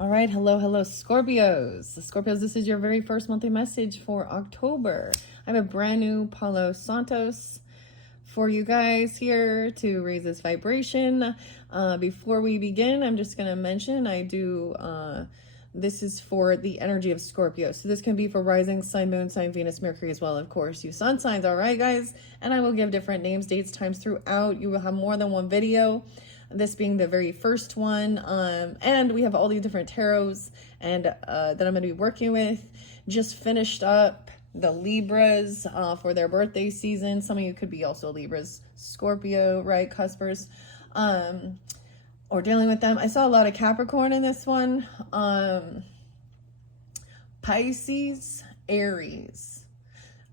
All right, hello, Scorpios. Scorpios, this is your very first monthly message for October. I have a brand new Palo Santos for you guys here to raise this vibration. Before we begin, I'm just going to mention this is for the energy of Scorpio. So this can be for rising sign, moon sign, Venus, Mercury as well. Of course, you sun signs. All right, guys. And I will give different names, dates, times throughout. You will have more than one video. This being the very first one. And we have all these different tarots and that I'm going to be working with. Just finished up the Libras for their birthday season. Some of you could be also Libras, Scorpio, right? Cuspers. Or dealing with them. I saw a lot of Capricorn in this one. Pisces, Aries,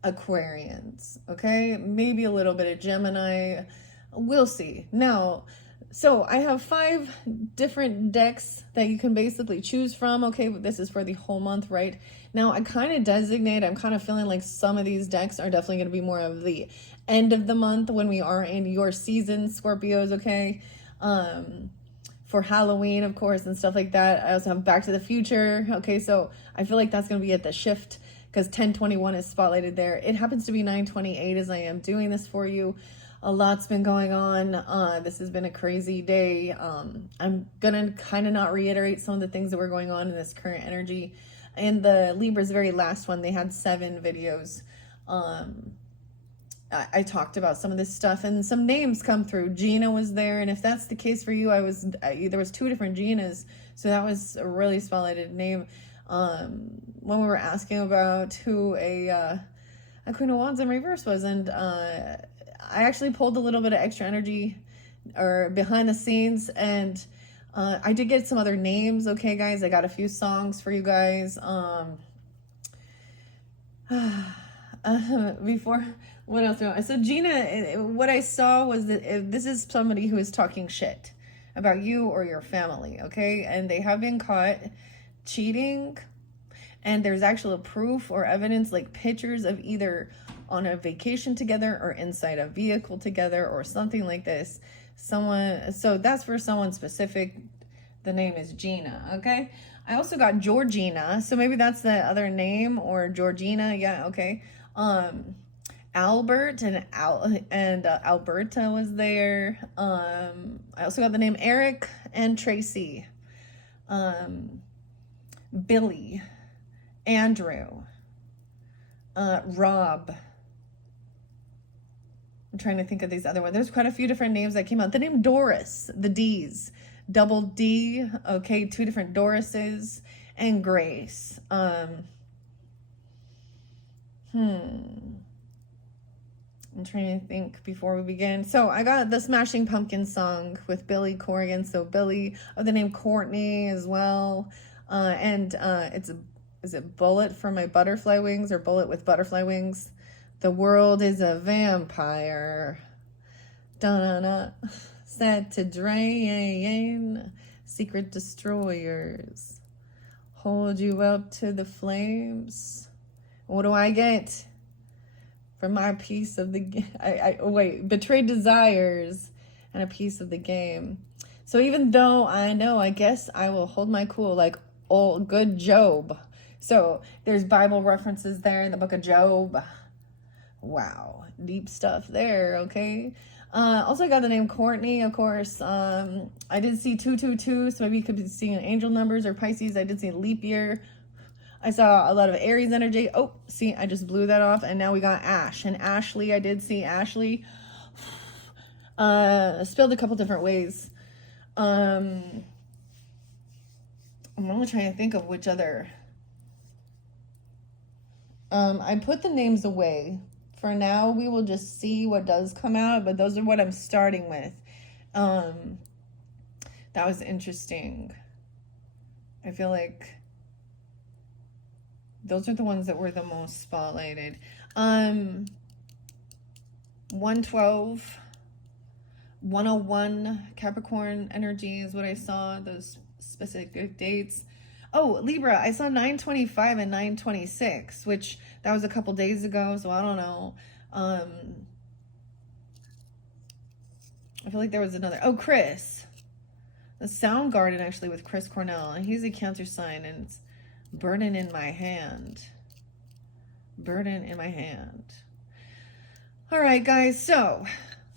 Aquarians, okay? Maybe a little bit of Gemini. We'll see. Now, so I have 5 different decks that you can basically choose from. Okay, this is for the whole month, right? Now, I kind of designate, I'm kind of feeling like some of these decks are definitely going to be more of the end of the month when we are in your season, Scorpios, okay? For Halloween, of course, and stuff like that. I also have Back to the Future. Okay, so I feel like that's going to be at the shift because 10/21 is spotlighted there. It happens to be 9/28 as I am doing this for you. A lot's been going on. This has been a crazy day. I'm going to kind of not reiterate some of the things that were going on in this current energy. And the Libra's very last one, they had 7 videos. I talked about some of this stuff and some names come through. Gina was there, and if that's the case for you, there was 2 different Ginas, so that was a really spotlighted name. When we were asking about who a Queen of Wands in reverse was, and I actually pulled a little bit of extra energy or behind the scenes, and I did get some other names. Okay, guys, I got a few songs for you guys. Before, what else? So Gina, what I saw was that this is somebody who is talking shit about you or your family, okay? And they have been caught cheating, and there's actual proof or evidence, like pictures of either on a vacation together or inside a vehicle together or something like this. So that's for someone specific. The name is Gina, okay? I also got Georgina, so maybe that's the other name, or Georgina, yeah, okay. Albert and Alberta was there. I also got the name Eric and Tracy. Billy, Andrew, Rob. I'm trying to think of these other ones. There's quite a few different names that came out. The name Doris, the D's. Double D, okay, 2 different Dorises, and Grace. I'm trying to think before we begin. So I got the Smashing Pumpkins song with Billy Corgan. So Billy, the name Courtney as well. Is it Bullet for My Butterfly Wings, or Bullet with Butterfly Wings? The world is a vampire. Da-na-na. Set to drain. Secret destroyers. Hold you up to the flames. What do I get for my piece of the game? Betrayed desires and a piece of the game. So even though I know, I guess I will hold my cool like old good Job. So there's Bible references there in the book of Job. Wow, deep stuff there, okay? Also I got the name Courtney, of course. I did see 222, so maybe you could be seeing angel numbers, or Pisces. I did see leap year. I saw a lot of Aries energy. Oh, see, I just blew that off. And now we got Ash and Ashley. I did see Ashley. Spilled a couple different ways. I'm only trying to think of which other. I put the names away. For now, we will just see what does come out, but those are what I'm starting with. That was interesting. I feel like those are the ones that were the most spotlighted. 112, 101 Capricorn energy is what I saw, those specific dates. Oh, Libra, I saw 925 and 926, which that was a couple days ago, so I don't know. I feel like there was another. Oh, Chris. the Sound Garden, actually, with Chris Cornell. And he's a Cancer sign, and it's burden in my hand. Burden in my hand. All right, guys. So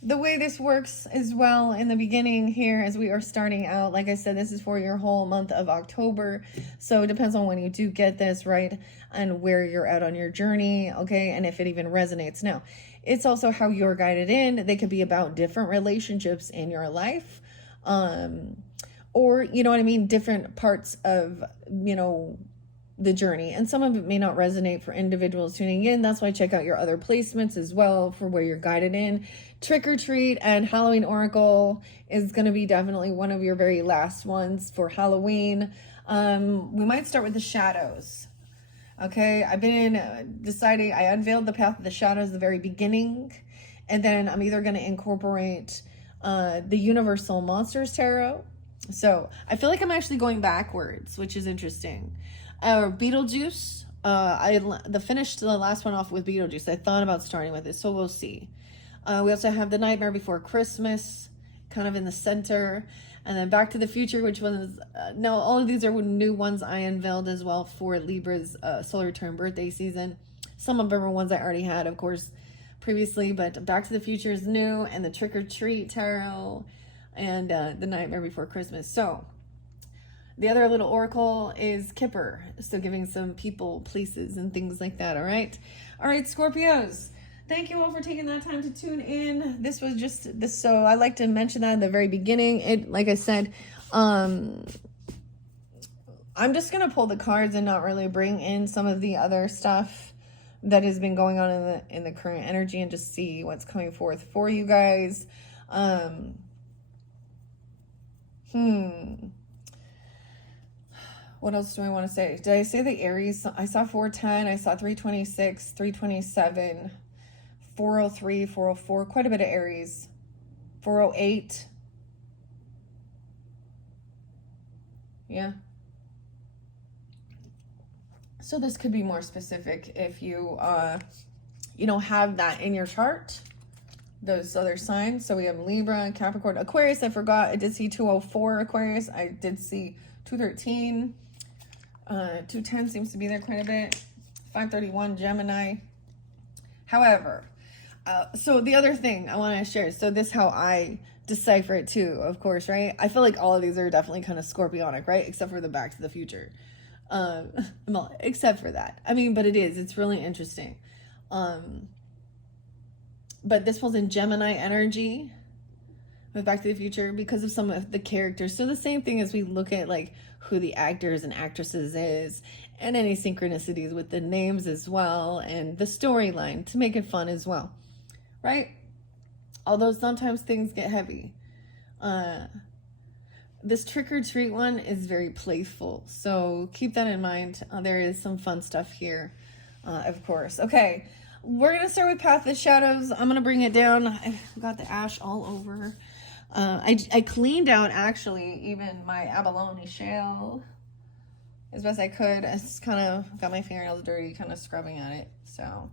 the way this works as well in the beginning here, as we are starting out, like I said, this is for your whole month of October. So it depends on when you do get this, right? And where you're at on your journey, okay? And if it even resonates. Now, it's also how you're guided in. They could be about different relationships in your life. Or, you know what I mean? Different parts of, you know, the journey, and some of it may not resonate for individuals tuning in. That's why check out your other placements as well for where you're guided in. Trick or Treat and Halloween Oracle is going to be definitely one of your very last ones for Halloween. We might start with the shadows. Okay, I've been deciding. I unveiled the Path of the Shadows at the very beginning, and then I'm either going to incorporate the Universal Monsters Tarot. So I feel like I'm actually going backwards, which is interesting. Beetlejuice. I finished the last one off with Beetlejuice. I thought about starting with it, so we'll see. We also have The Nightmare Before Christmas, kind of in the center, and then Back to the Future, which was no, all of these are new ones I unveiled as well for Libra's solar return birthday season. Some of them are ones I already had, of course, previously, but Back to the Future is new, and the Trick or Treat Tarot, and The Nightmare Before Christmas. So the other little oracle is Kipper, so giving some people, places, and things like that, all right? All right, Scorpios, thank you all for taking that time to tune in. This was just this, so I like to mention that in the very beginning. It, like I said, I'm just going to pull the cards and not really bring in some of the other stuff that has been going on in the current energy, and just see what's coming forth for you guys. What else do I want to say? Did I say the Aries? I saw 410. I saw 326, 327, 403, 404. Quite a bit of Aries. 408. Yeah. So this could be more specific if you, you know, have that in your chart. Those other signs. So we have Libra, Capricorn, Aquarius. I forgot. I did see 204 Aquarius. I did see 213. 210 seems to be there quite a bit. 531 Gemini. However, so the other thing I want to share, so this how I decipher it too, of course, right? I feel like all of these are definitely kind of Scorpionic, right? Except for the Back to the Future. Well, except for that. I mean, but it's really interesting. But this falls in Gemini energy with Back to the Future because of some of the characters. So the same thing as we look at like who the actors and actresses is, and any synchronicities with the names as well, and the storyline to make it fun as well, right? Although sometimes things get heavy. This Trick or Treat one is very playful, so keep that in mind. There is some fun stuff here, of course. Okay, we're gonna start with Path of the Shadows. I'm gonna bring it down. I've got the ash all over. I cleaned out actually even my abalone shell as best I could. I just kind of got my fingernails dirty, kind of scrubbing at it. So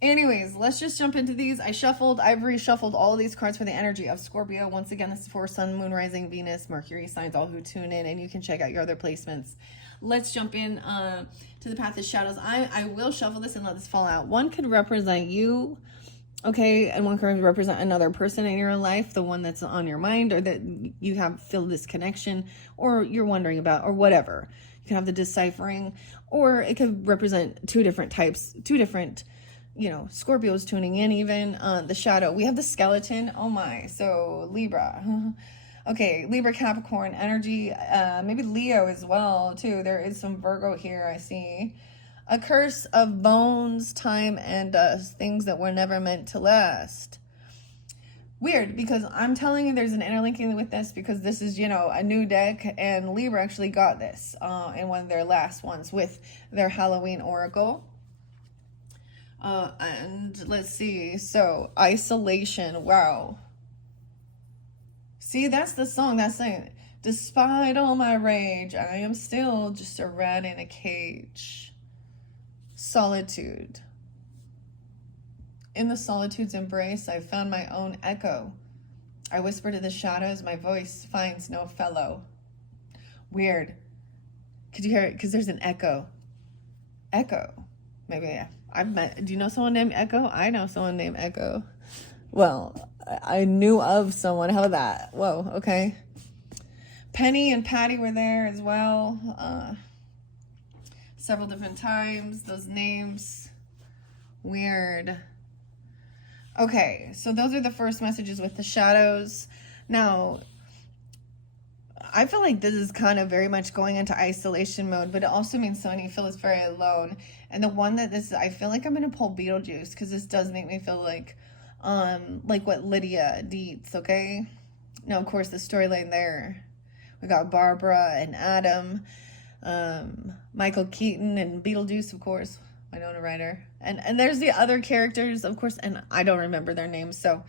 anyways, let's just jump into these. I've reshuffled all of these cards for the energy of Scorpio. Once again, this is for Sun, Moon, Rising, Venus, Mercury signs, all who tune in, and you can check out your other placements. Let's jump in to the Path of Shadows. I will shuffle this and let this fall out. One could represent you, okay, and one could represent another person in your life, the one that's on your mind, or that you have feel this connection, or you're wondering about, or whatever. You can have the deciphering, or it could represent two different types, two different, you know, Scorpios tuning in even. The shadow, we have the skeleton. Oh my, so Libra. Okay, Libra, Capricorn energy, maybe Leo as well too. There is some Virgo here, I see. A curse of bones, time, and dust, things that were never meant to last. Weird, because I'm telling you there's an interlinking with this, because this is, you know, a new deck, and Libra actually got this in one of their last ones with their Halloween Oracle. And let's see, so isolation, wow. See, that's the song that's saying, despite all my rage, I am still just a rat in a cage. Solitude. In the solitude's embrace, I found my own echo. I whisper to the shadows, my voice finds no fellow. Weird. Could you hear it? Because there's an echo. Echo. Maybe, yeah. Do you know someone named Echo? I know someone named Echo. Well, I knew of someone. How about that? Whoa, okay. Penny and Patty were there as well. Several different times. Those names. Weird. Okay, so those are the first messages with the shadows. Now, I feel like this is kind of very much going into isolation mode, but it also means someone you feel is very alone. And the one that I feel like I'm going to pull Beetlejuice, because this does make me feel like what Lydia Dietz, okay? Now, of course, the storyline there. We got Barbara and Adam, Michael Keaton and Beetlejuice, of course, Winona Ryder. And there's the other characters, of course, and I don't remember their names, so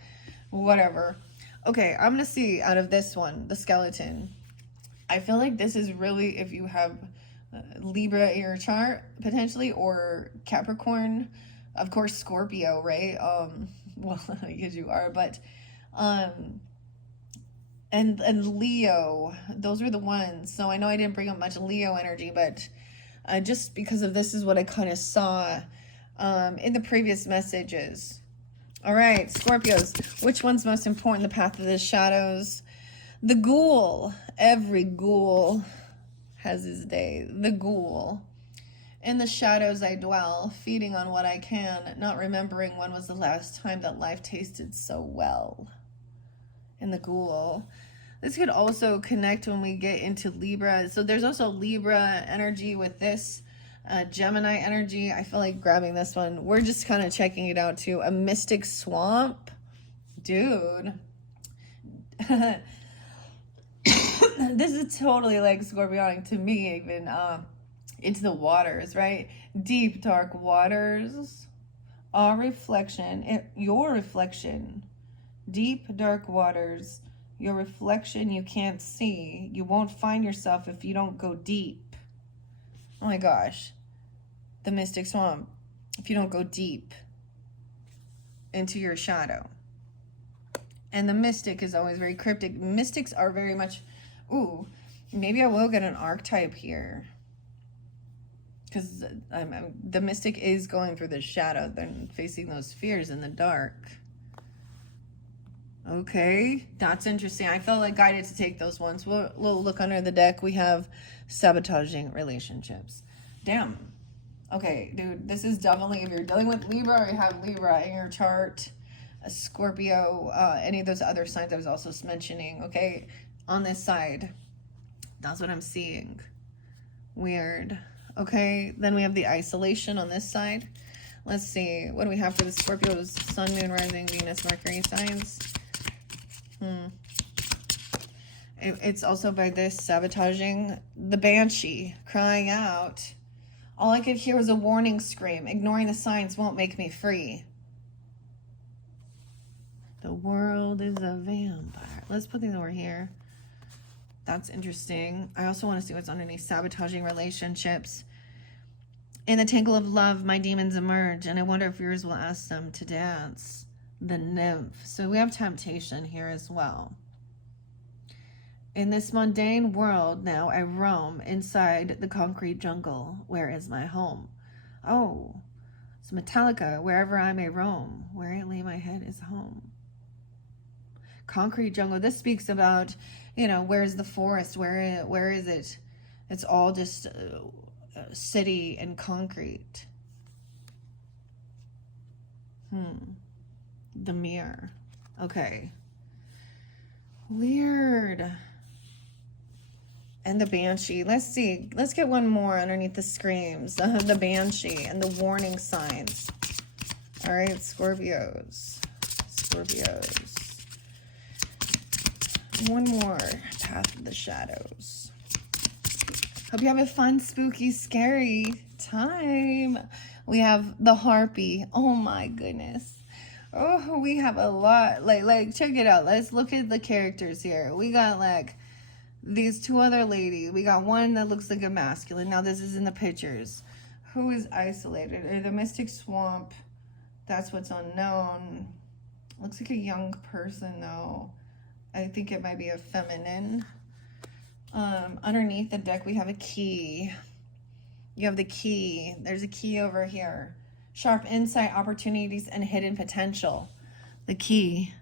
whatever. Okay, I'm going to see out of this one, the skeleton. I feel like this is really if you have Libra in your chart, potentially, or Capricorn, of course, Scorpio, right? Well, because you are, but, and Leo, those were the ones. So I know I didn't bring up much Leo energy, but just because of this is what I kind of saw in the previous messages. All right, Scorpios, which one's most important? The path of the shadows. The ghoul. Every ghoul has his day. The ghoul. In the shadows I dwell, feeding on what I can, not remembering when was the last time that life tasted so well. In the ghoul. This could also connect when we get into Libra. So there's also Libra energy with this. Gemini energy. I feel like grabbing this one. We're just kind of checking it out too. A mystic swamp. Dude. This is totally like Scorpionic to me, even into the waters, right? Deep, dark waters. Our reflection. Your reflection. Deep, dark waters. Your reflection you can't see. You won't find yourself if you don't go deep. Oh my gosh. The mystic swamp. If you don't go deep into your shadow. And the mystic is always very cryptic. Mystics are very much, ooh, maybe I will get an archetype here. Because the mystic is going through the shadow. They're facing those fears in the dark. Okay, that's interesting. I felt like guided to take those ones. We'll look under the deck. We have sabotaging relationships. Damn. Okay, dude, this is definitely, if you're dealing with Libra or you have Libra in your chart, a Scorpio, any of those other signs I was also mentioning, okay, on this side. That's what I'm seeing. Weird. Okay, then we have the isolation on this side. Let's see. What do we have for the Scorpios? Sun, Moon, Rising, Venus, Mercury signs. It's also by this sabotaging. The Banshee crying out. All I could hear was a warning scream. Ignoring the signs won't make me free. The world is a vampire. Let's put these over here. That's interesting. I also want to see what's underneath sabotaging relationships. In the tangle of love, my demons emerge, and I wonder if yours will ask them to dance. The nymph. So we have temptation here as well. In this mundane world now I roam inside the concrete jungle. Where is my home? Oh, it's Metallica. Wherever I may roam, where I lay my head is home. Concrete jungle. This speaks about, you know, where's the forest? Where is it? It's all just city and concrete. The mirror. Okay. Weird. And the Banshee. Let's see. Let's get one more underneath the screams. The Banshee and the warning signs. All right, Scorpios. Scorpios. One more. Path of the Shadows. Hope you have a fun, spooky, scary time. We have the Harpy. Oh my goodness. Oh, we have a lot. Like, check it out. Let's look at the characters here. We got like these two other ladies. We got one that looks like a masculine. Now this is in the pictures. Who is isolated? The Mystic Swamp. That's what's unknown. Looks like a young person though. I think it might be a feminine. Underneath the deck, we have a key. You have the key. There's a key over here. Sharp insight, opportunities, and hidden potential. The key.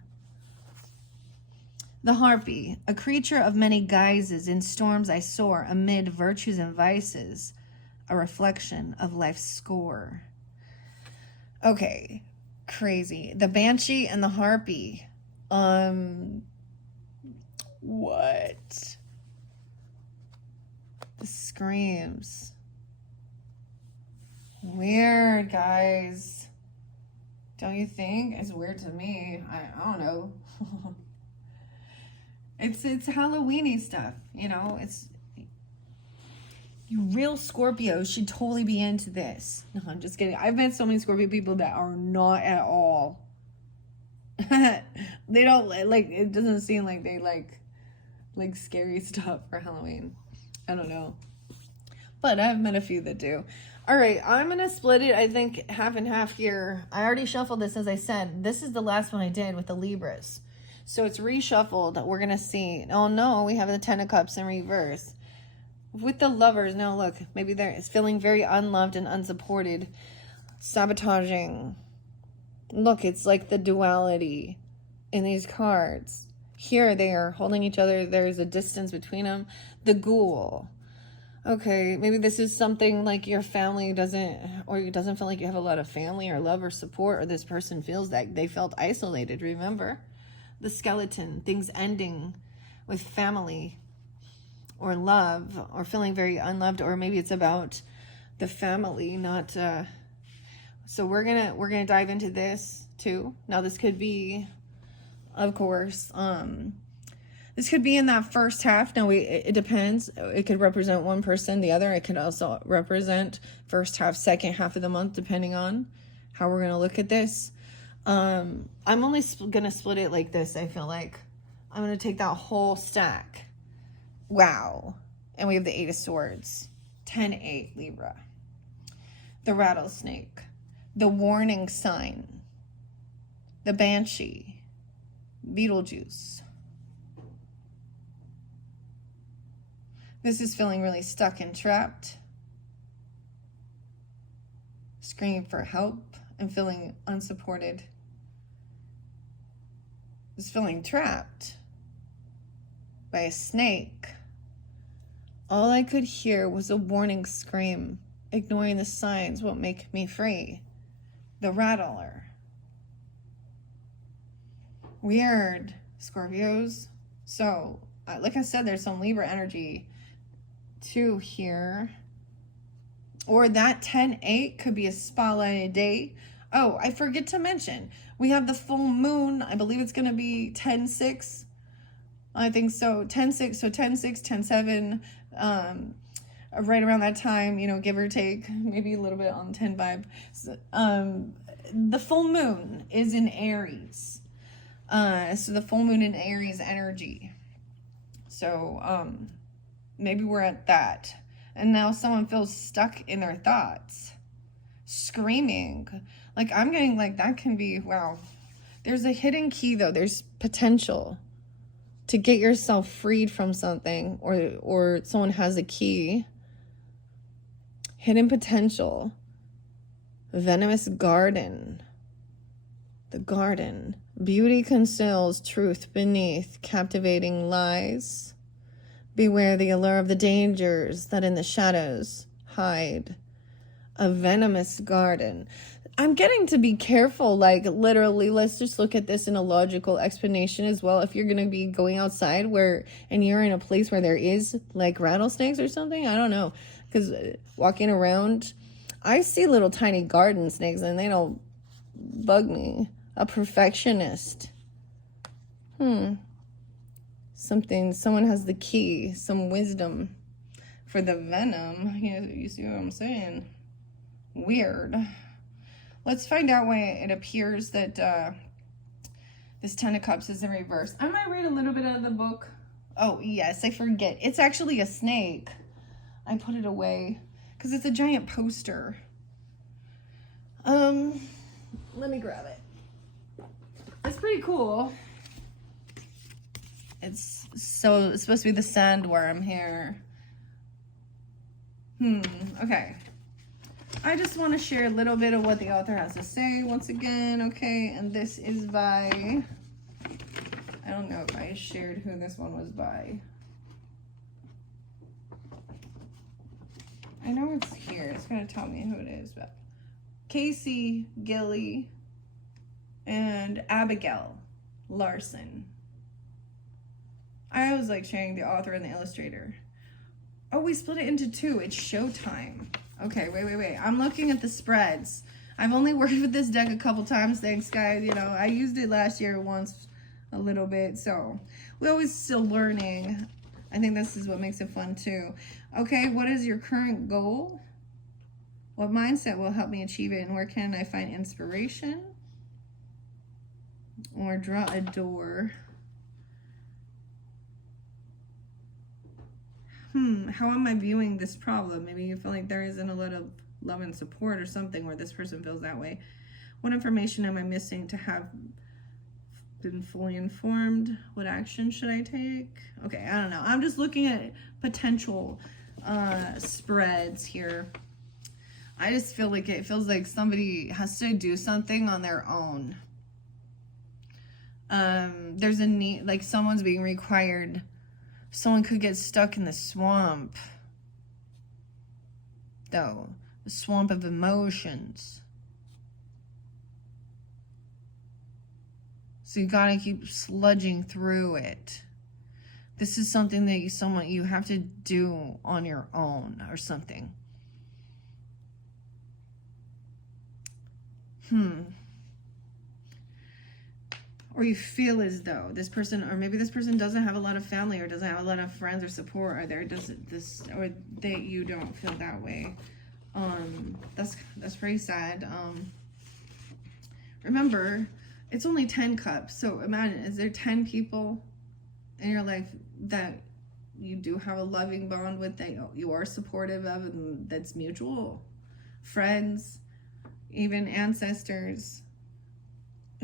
The harpy, a creature of many guises, in storms I soar, amid virtues and vices, a reflection of life's score. Okay, crazy. The banshee and the harpy. What? The screams. Weird, guys. Don't you think? It's weird to me. I don't know. It's Halloweeny stuff, you know. It's you real Scorpio should totally be into this. No, I'm just kidding. I've met so many Scorpio people that are not at all. They don't like. It doesn't seem like they like scary stuff for Halloween. I don't know, but I've met a few that do. All right, I'm going to split it, I think, half and half here. I already shuffled this, as I said. This is the last one I did with the Libras. So it's reshuffled. We're going to see. Oh, no, we have the Ten of Cups in reverse. With the Lovers, now look, maybe they're feeling very unloved and unsupported. Sabotaging. Look, it's like the duality in these cards. Here they are holding each other. There's a distance between them. The Ghoul. Okay, maybe this is something like your family doesn't feel like you have a lot of family or love or support, or this person feels that they felt isolated, remember? The Skeleton, things ending with family or love, or feeling very unloved, or maybe it's about the family, not, so we're gonna dive into this too. Now this could be, of course, this could be in that first half. Now, it depends. It could represent one person, the other. It could also represent first half, second half of the month, depending on how we're going to look at this. I'm only going to split it like this, I feel like. I'm going to take that whole stack. Wow. And we have the 8 of Swords. 10-8, Libra. The Rattlesnake. The Warning Sign. The Banshee. Beetlejuice. This is feeling really stuck and trapped. Screaming for help and feeling unsupported. This feeling trapped by a snake. All I could hear was a warning scream. Ignoring the signs won't make me free. The Rattler. Weird, Scorpios. So, like I said, there's some Libra energy too here. Or that 10-8 could be a spotlighted day. Oh, I forget to mention, we have the full moon. I believe it's going to be 10-6. I think so. 10-6, so 10-6, 10-7, right around that time, you know, give or take, maybe a little bit on 10-5. So, the full moon is in Aries. So the full moon in Aries energy. So, maybe we're at that. And now someone feels stuck in their thoughts. Screaming. Like, I'm getting, like, that can be, wow. There's a hidden key, though. There's potential to get yourself freed from something. Or someone has a key. Hidden potential. Venomous garden. The garden. Beauty conceals truth beneath captivating lies. Beware the allure of the dangers that in the shadows hide. A venomous garden. I'm getting to be careful, like literally, let's just look at this in a logical explanation as well. If you're going to be going outside and you're in a place where there is like rattlesnakes or something, I don't know. Because walking around, I see little tiny garden snakes and they don't bug me. A perfectionist. Someone has the key, some wisdom for the venom. You see what I'm saying? Weird. Let's find out why it appears that this 10 of Cups is in reverse. I might read a little bit out of the book. Oh, yes, I forget. It's actually a snake. I put it away because it's a giant poster. Let me grab it. It's pretty cool. It's supposed to be the sandworm here. Okay. I just want to share a little bit of what the author has to say once again, okay? And this is by, I don't know if I shared who this one was by. I know it's here. It's going to tell me who it is, but Casey Gilly and Abigail Larson. I always like sharing the author and the illustrator. Oh, we split it into two. It's Showtime. Okay, wait. I'm looking at the spreads. I've only worked with this deck a couple times. Thanks, guys. You know, I used it last year once a little bit. So we're always still learning. I think this is what makes it fun, too. Okay, what is your current goal? What mindset will help me achieve it? And where can I find inspiration? Or draw a door. How am I viewing this problem? Maybe you feel like there isn't a lot of love and support or something, or this person feels that way. What information am I missing to have been fully informed? What action should I take? Okay, I don't know. I'm just looking at potential spreads here. I just feel like it feels like somebody has to do something on their own. There's a need, like someone's being required. Someone could get stuck in the swamp, though. The swamp of emotions. So you gotta keep sludging through it. This is something that you have to do on your own or something. Or you feel as though this person, or maybe this person doesn't have a lot of family or doesn't have a lot of friends or support, or or that you don't feel that way. That's pretty sad. Remember, it's only 10 cups. So imagine, is there 10 people in your life that you do have a loving bond with, that you are supportive of, and that's mutual? Friends, even ancestors,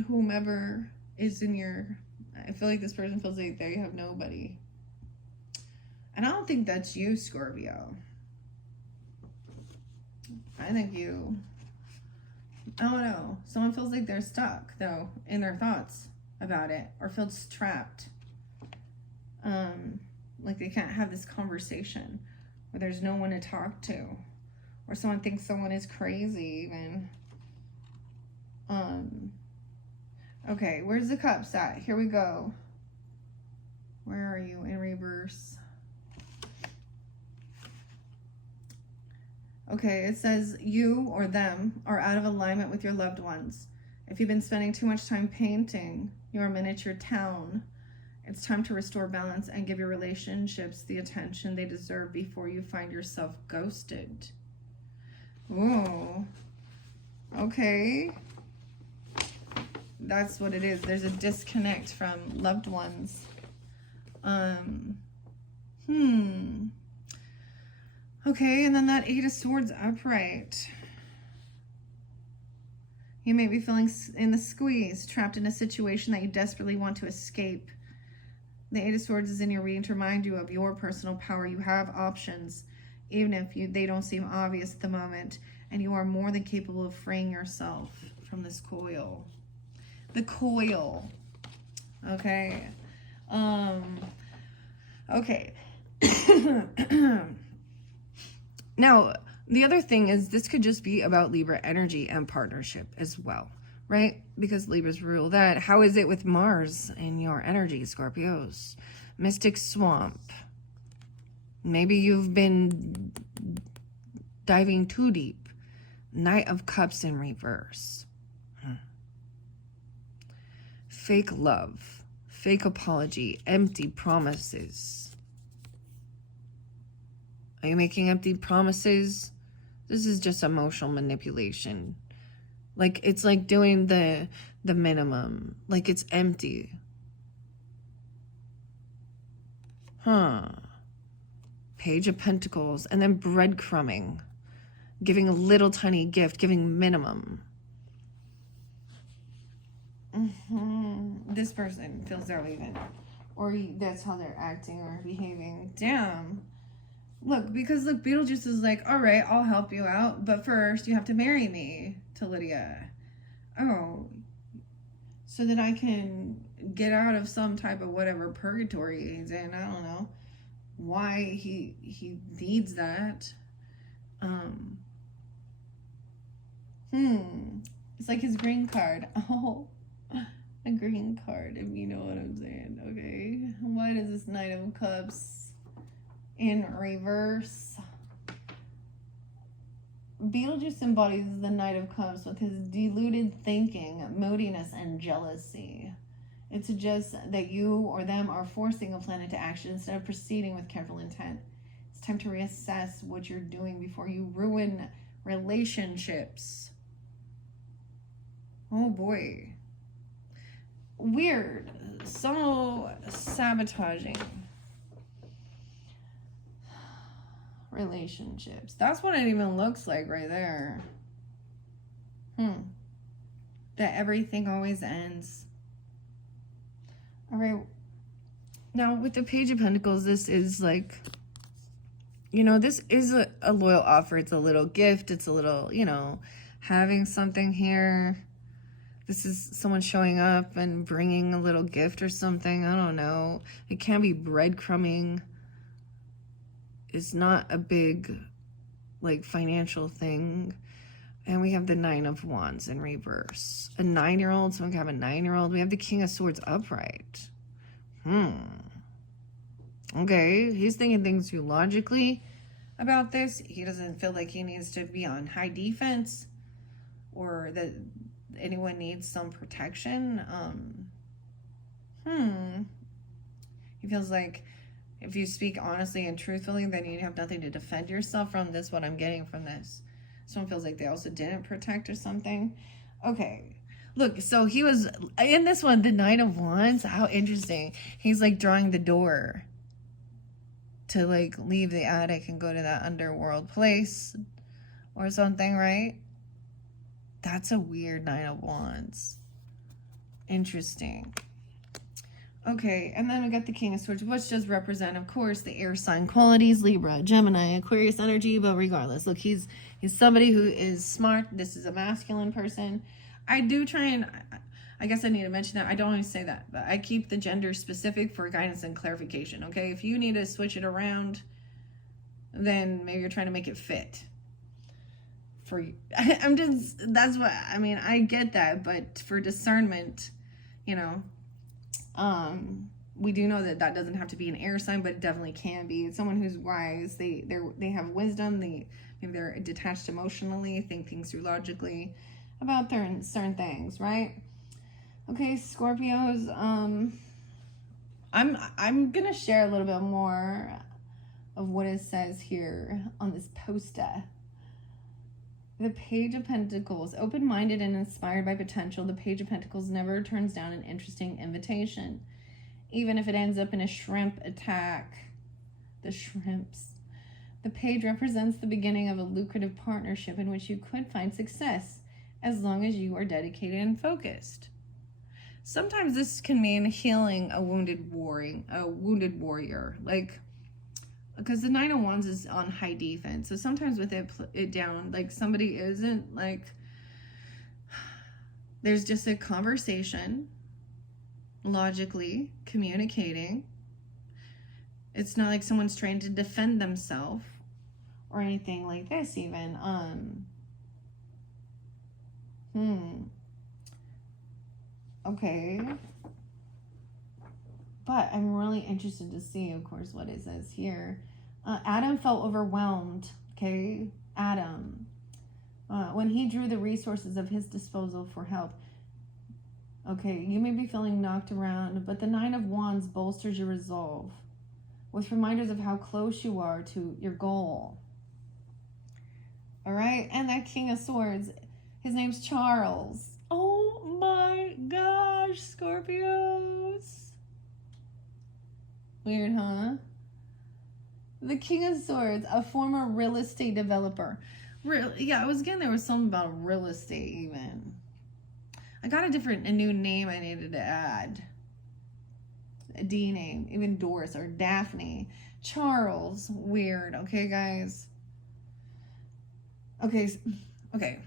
whomever is in your, I feel like this person feels like there you have nobody. And I don't think that's you, Scorpio. I think you, I don't know. Someone feels like they're stuck, though, in their thoughts about it, or feels trapped. Like they can't have this conversation, or there's no one to talk to, or someone thinks someone is crazy, even. Okay, where's the cups at? Here we go. Where are you in reverse? Okay, it says you or them are out of alignment with your loved ones. If you've been spending too much time painting your miniature town, it's time to restore balance and give your relationships the attention they deserve before you find yourself ghosted. Ooh. Okay. That's what it is. There's a disconnect from loved ones. Okay, and then that 8 of Swords upright. You may be feeling in the squeeze, trapped in a situation that you desperately want to escape. The 8 of Swords is in your reading to remind you of your personal power. You have options, even if they don't seem obvious at the moment, and you are more than capable of freeing yourself from this coil. The coil. Okay. Okay. Now, the other thing is this could just be about Libra energy and partnership as well, right? Because Libras rule that. How is it with Mars in your energy, Scorpios? Mystic Swamp. Maybe you've been diving too deep. Knight of Cups in reverse. Fake love, fake apology, empty promises. Are you making empty promises? This is just emotional manipulation. Like, it's like doing the minimum. Like, it's empty. Page of Pentacles, and then breadcrumbing. Giving a little tiny gift, giving minimum. This person feels they're leaving. Or that's how they're acting or behaving. Damn. Look, because look, Beetlejuice is like, all right, I'll help you out, but first you have to marry me, to Lydia. Oh, so that I can get out of some type of whatever purgatory he's in. I don't know why he needs that. It's like his green card. Oh, a green card, if you know what I'm saying. Okay, why does this Knight of Cups in reverse? Beetlejuice embodies the Knight of Cups with his deluded thinking, moodiness, and jealousy. It suggests that you or them are forcing a plan into action instead of proceeding with careful intent. It's time to reassess what you're doing before you ruin relationships. Oh boy. Weird. So sabotaging relationships. That's what it even looks like right there. That everything always ends. All right. Now with the Page of Pentacles, this is like, you know, this is a loyal offer. It's a little gift. It's a little, you know, having something here. This is someone showing up and bringing a little gift or something. I don't know. It can be breadcrumbing. It's not a big, like, financial thing. And we have the Nine of Wands in reverse. A 9-year-old. Someone can have a 9-year-old. We have the King of Swords upright. Okay. He's thinking things through logically about this. He doesn't feel like he needs to be on high defense or that anyone needs some protection. He feels like if you speak honestly and truthfully, then you have nothing to defend yourself from. This is what I'm getting from this. Someone feels like they also didn't protect or something. Okay. Look, so he was in this one, the Nine of Wands. How interesting. He's like drawing the door to like leave the attic and go to that underworld place or something, right? That's a weird Nine of Wands. Interesting. Okay, and then we got the King of Swords, which does represent, of course, the air sign qualities, Libra, Gemini, Aquarius energy, but regardless, look, he's somebody who is smart. This is a masculine person. I do try and, I guess I need to mention that. I don't always say that, but I keep the gender specific for guidance and clarification, okay? If you need to switch it around, then maybe you're trying to make it fit. For you. That's what, I mean, I get that, but for discernment, you know, we do know that that doesn't have to be an air sign, but it definitely can be. It's someone who's wise. They have wisdom. Maybe they're detached emotionally, think things through logically about certain things, right? Okay, Scorpios. I'm gonna share a little bit more of what it says here on this poster. The Page of Pentacles, open-minded and inspired by potential, the Page of Pentacles never turns down an interesting invitation, even if it ends up in a shrimp attack. The shrimps. The Page represents the beginning of a lucrative partnership in which you could find success as long as you are dedicated and focused. Sometimes this can mean healing a wounded warrior, like, because the Nine of Wands is on high defense. So sometimes with it down, like somebody isn't like, there's just a conversation, logically communicating. It's not like someone's trying to defend themselves or anything like this even. Okay. But I'm really interested to see, of course, what it says here. Adam felt overwhelmed, okay? Adam. When he drew the resources of his disposal for help. Okay, you may be feeling knocked around, but the Nine of Wands bolsters your resolve with reminders of how close you are to your goal. All right? And that King of Swords, his name's Charles. Oh my gosh, Scorpios. Weird, huh? The King of Swords, a former real estate developer. Yeah, I was getting there was something about real estate even. I got a new name I needed to add. a D name, even Doris or Daphne. Charles, weird. Okay, guys. Okay.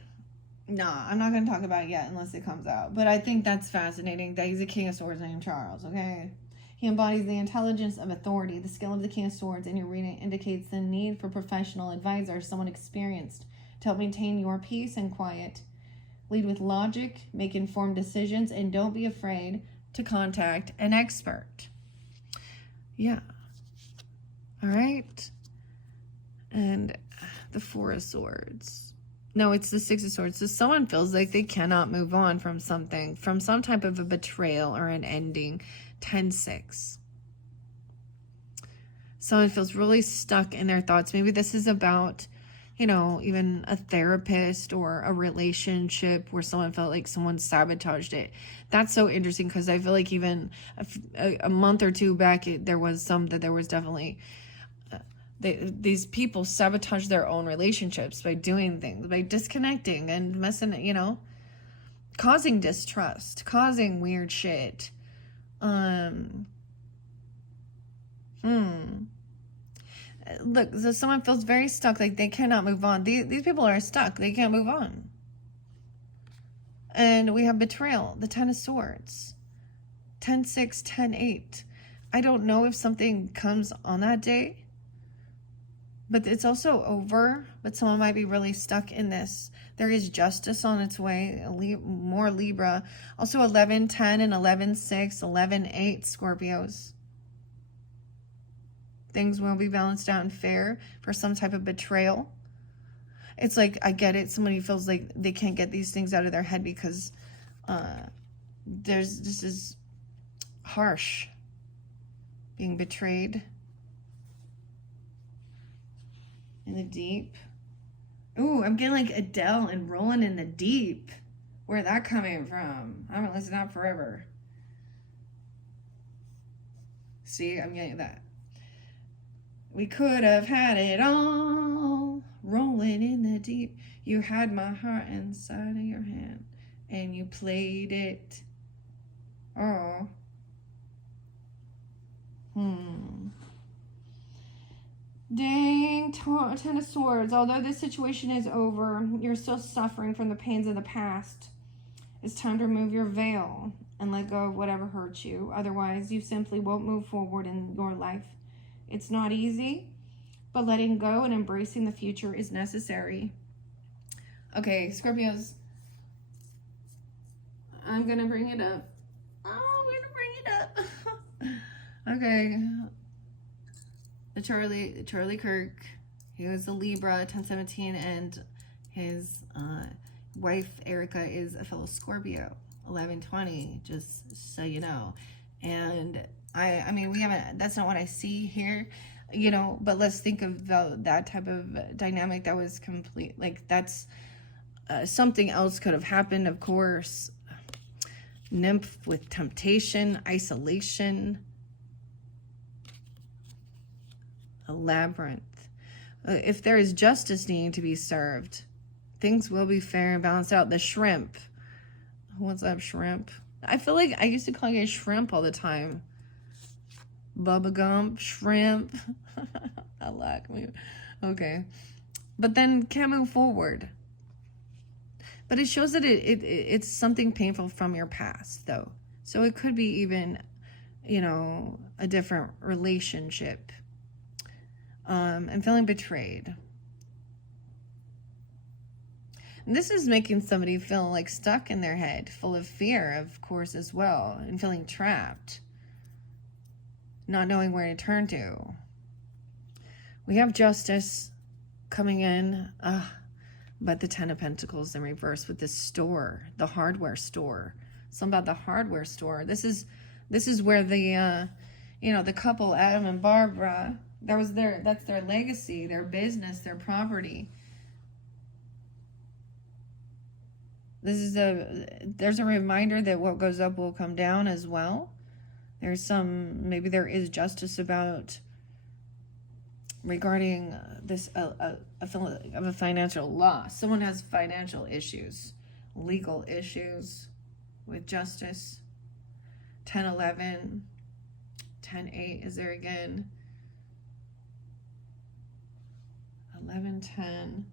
Nah, I'm not going to talk about it yet unless it comes out. But I think that's fascinating that he's a King of Swords named Charles, okay? He embodies the intelligence of authority. The skill of the King of Swords in your reading indicates the need for professional advisor, someone experienced, to help maintain your peace and quiet. Lead with logic, make informed decisions, and don't be afraid to contact an expert. Yeah. All right. And the Four of Swords. No, it's the Six of Swords. So someone feels like they cannot move on from something, from some type of a betrayal or an ending. 10-6. Someone feels really stuck in their thoughts. Maybe this is about, you know, even a therapist or a relationship where someone felt like someone sabotaged it. That's so interesting because I feel like even a month or two back, there was definitely... these people sabotage their own relationships by doing things, by disconnecting and messing, you know, causing distrust, causing weird shit. Look, so someone feels very stuck, like they cannot move on. These people are stuck. They can't move on. And we have betrayal, the Ten of Swords. 10-6, 10-8. I don't know if something comes on that day, but it's also over. But someone might be really stuck in this. There is justice on its way. More Libra. Also 11-10 and 11-6, 11-8 Scorpios. Things will be balanced out and fair for some type of betrayal. It's like, I get it. Somebody feels like they can't get these things out of their head because this is harsh. Being betrayed. In the deep. Ooh, I'm getting like Adele and Rolling in the Deep. Where that coming from? I haven't listened to that forever. See, I'm getting that. We could have had it all. Rolling in the deep. You had my heart inside of your hand. And you played it. Oh. Dang, Ten of Swords. Although this situation is over, you're still suffering from the pains of the past. It's time to remove your veil and let go of whatever hurt you. Otherwise, you simply won't move forward in your life. It's not easy, but letting go and embracing the future is necessary. Okay, Scorpios. I'm going to bring it up. Oh, I'm going to bring it up. Okay. Charlie Kirk, he was a Libra, 10-17, and his wife Erica is a fellow Scorpio, 11-20, just so you know. And I mean, we haven't, that's not what I see here, you know, but let's think of that type of dynamic that was complete, like that's something else could have happened, of course. Nymph with temptation, isolation, a labyrinth. If there is justice needing to be served, things will be fair and balanced out. The shrimp. What's up, shrimp? I feel like I used to call you shrimp all the time. Bubba Gump, shrimp. I like me. Okay. But then can't move forward. But it shows that it's something painful from your past, though. So it could be even, you know, a different relationship. I'm feeling betrayed. And this is making somebody feel like stuck in their head, full of fear, of course, as well, and feeling trapped, not knowing where to turn to. We have justice coming in, but the Ten of Pentacles in reverse with this store, the hardware store. Something about the hardware store. This is where the, you know, the couple, Adam and Barbara, that's their legacy, their business, their property. There's a reminder that what goes up will come down as well. Maybe there is justice regarding this, of a financial loss. Someone has financial issues, legal issues with justice. 10-11. 10-8 is there again. 11-10.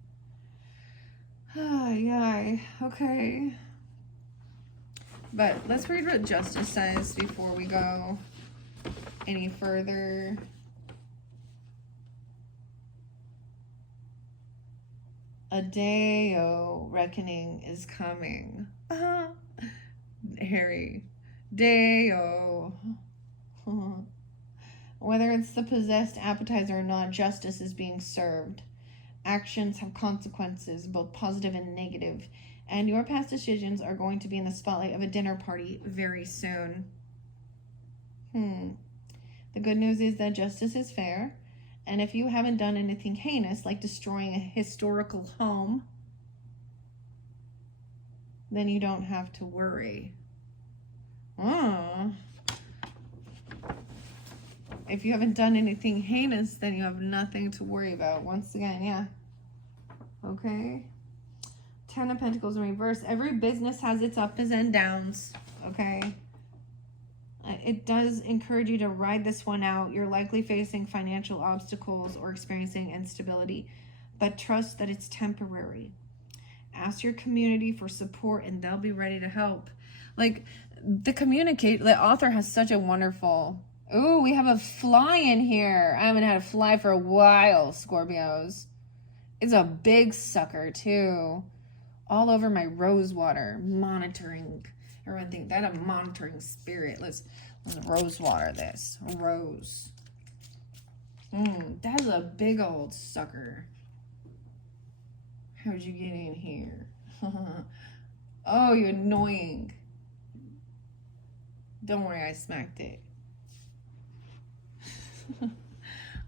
Yeah, okay. But let's read what Justice says before we go any further. A day-o reckoning is coming. Harry. Day-o. Whether it's the possessed appetizer or not, justice is being served. Actions have consequences, both positive and negative, and your past decisions are going to be in the spotlight of a dinner party very soon. The good news is that justice is fair, and if you haven't done anything heinous, like destroying a historical home, then you don't have to worry. If you haven't done anything heinous, then you have nothing to worry about. Once again, yeah. Okay. 10 of Pentacles in reverse. Every business has its ups and downs. Okay. It does encourage you to ride this one out. You're likely facing financial obstacles or experiencing instability, but trust that it's temporary. Ask your community for support and they'll be ready to help. Like, the author has such a wonderful... Ooh, we have a fly in here. I haven't had a fly for a while, Scorpios. It's a big sucker, too. All over my rose water. Monitoring. Everyone think that a monitoring spirit. Let's rose water this. Rose. That's a big old sucker. How'd you get in here? Oh, you're annoying. Don't worry, I smacked it.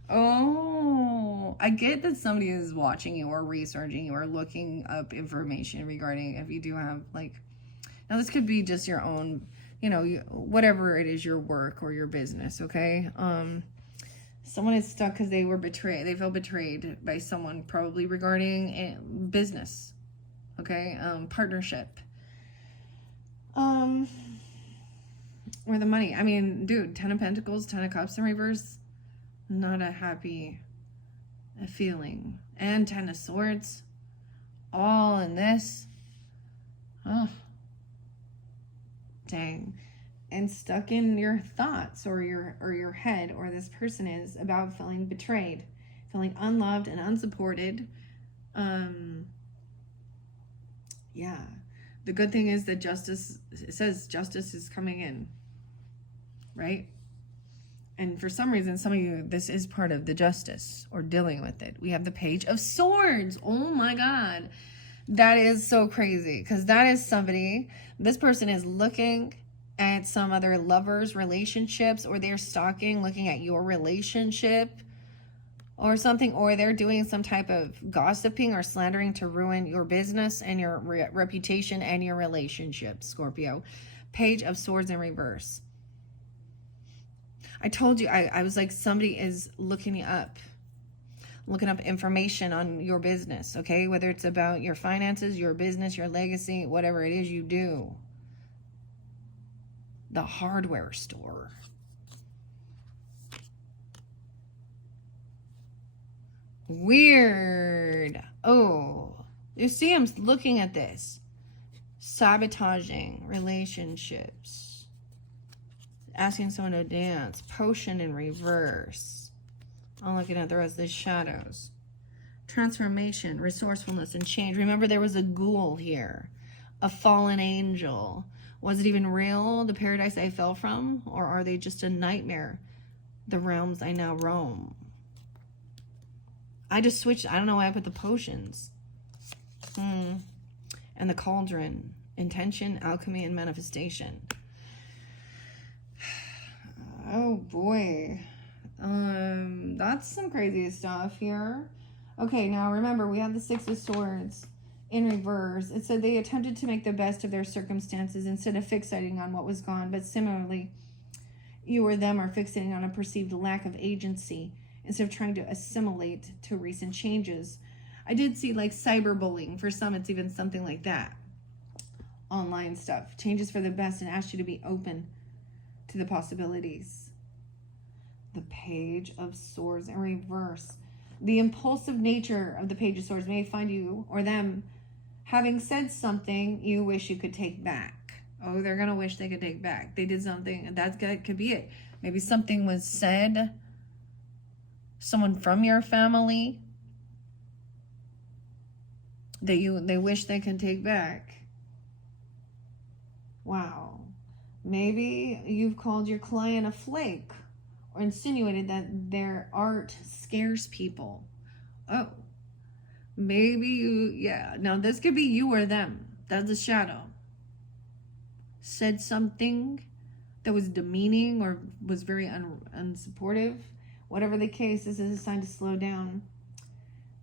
Oh, I get that somebody is watching you or researching you or looking up information regarding if you do have, like, now this could be just your own, whatever it is, your work or your business, okay? Someone is stuck because they were betrayed. They felt betrayed by someone, probably regarding a business, okay? Partnership. Or the money. I mean, dude, 10 of Pentacles, 10 of Cups in reverse. Not a happy feeling. And 10 of Swords. All in this. Oh. Dang. And stuck in your thoughts or your head, or this person is, about feeling betrayed. Feeling unloved and unsupported. Yeah. The good thing is that it says justice is coming in. Right? And for some reason, some of you, this is part of the justice or dealing with it. We have the Page of Swords. Oh my God. That is so crazy, because that is somebody, this person is looking at some other lovers' relationships, or they're stalking, looking at your relationship or something, or they're doing some type of gossiping or slandering to ruin your business and your reputation and your relationship, Scorpio. Page of Swords in reverse. I told you, I was like, somebody is looking up information on your business, okay? Whether it's about your finances, your business, your legacy, whatever it is you do. The hardware store. Weird. Oh, you see, I'm looking at this. Sabotaging relationships. Asking someone to dance. Potion in reverse. I'm looking at the rest of the shadows. Transformation, resourcefulness, and change. Remember, there was a ghoul here. A fallen angel. Was it even real, the paradise I fell from? Or are they just a nightmare? The realms I now roam. I just switched. I don't know why I put the potions. And the cauldron. Intention, alchemy, and manifestation. Oh boy. That's some crazy stuff here. Okay, now remember, we have the Six of Swords in reverse. It said they attempted to make the best of their circumstances instead of fixating on what was gone. But similarly, you or them are fixating on a perceived lack of agency instead of trying to assimilate to recent changes. I did see, like, cyberbullying. For some, it's even something like that. Online stuff. Changes for the best and asked you to be open to the possibilities. The Page of Swords in reverse. The impulsive nature of the Page of Swords may find you or them having said something you wish you could take back. Oh, they're going to wish they could take back. They did something, and that could be it. Maybe something was said, someone from your family, that they wish they could take back. Wow. Maybe you've called your client a flake or insinuated that their art scares people. Oh. Maybe you, yeah. Now this could be you or them. That's a shadow. Said something that was demeaning or was very unsupportive. Whatever the case, this is a sign to slow down.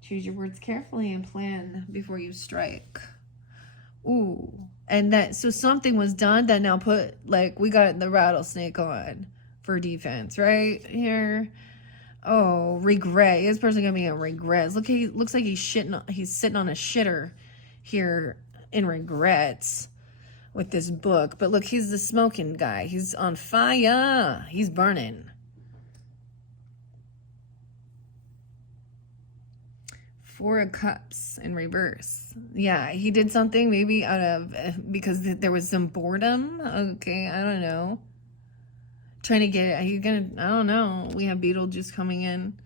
Choose your words carefully and plan before you strike. Ooh. And that, so something was done that now put, like, we got the rattlesnake on for defense, right? Here. Oh, regret. This person gonna be in regrets. Look, he looks like he's sitting on a shitter here in regrets with this book. But look, he's the smoking guy. He's on fire. He's burning. Four of Cups in reverse. Yeah, he did something maybe out of, because there was some boredom. Okay, I don't know. Trying to get, I don't know. We have Beetlejuice coming in.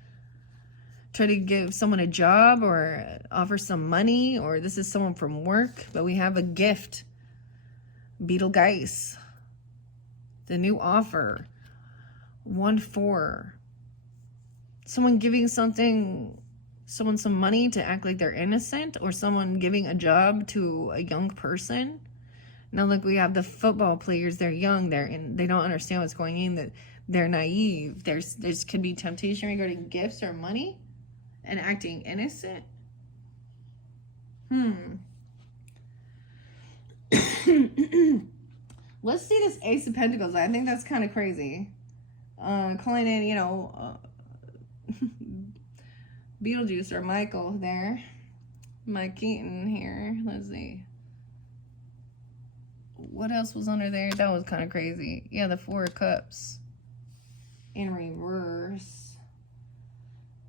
Try to give someone a job or offer some money, or this is someone from work, but we have a gift. Beetlegeist. The new offer. 1-4. Someone giving someone some money to act like they're innocent, or someone giving a job to a young person. Now look, we have the football players. They're young. They don't understand what's going on. That they're naive. There's could be temptation regarding gifts or money, and acting innocent. Let's see this Ace of Pentacles. I think that's kind of crazy. Calling in, Beetlejuice or Michael there. Mike Keaton here. Let's see. What else was under there? That was kind of crazy. Yeah, the Four of Cups in reverse.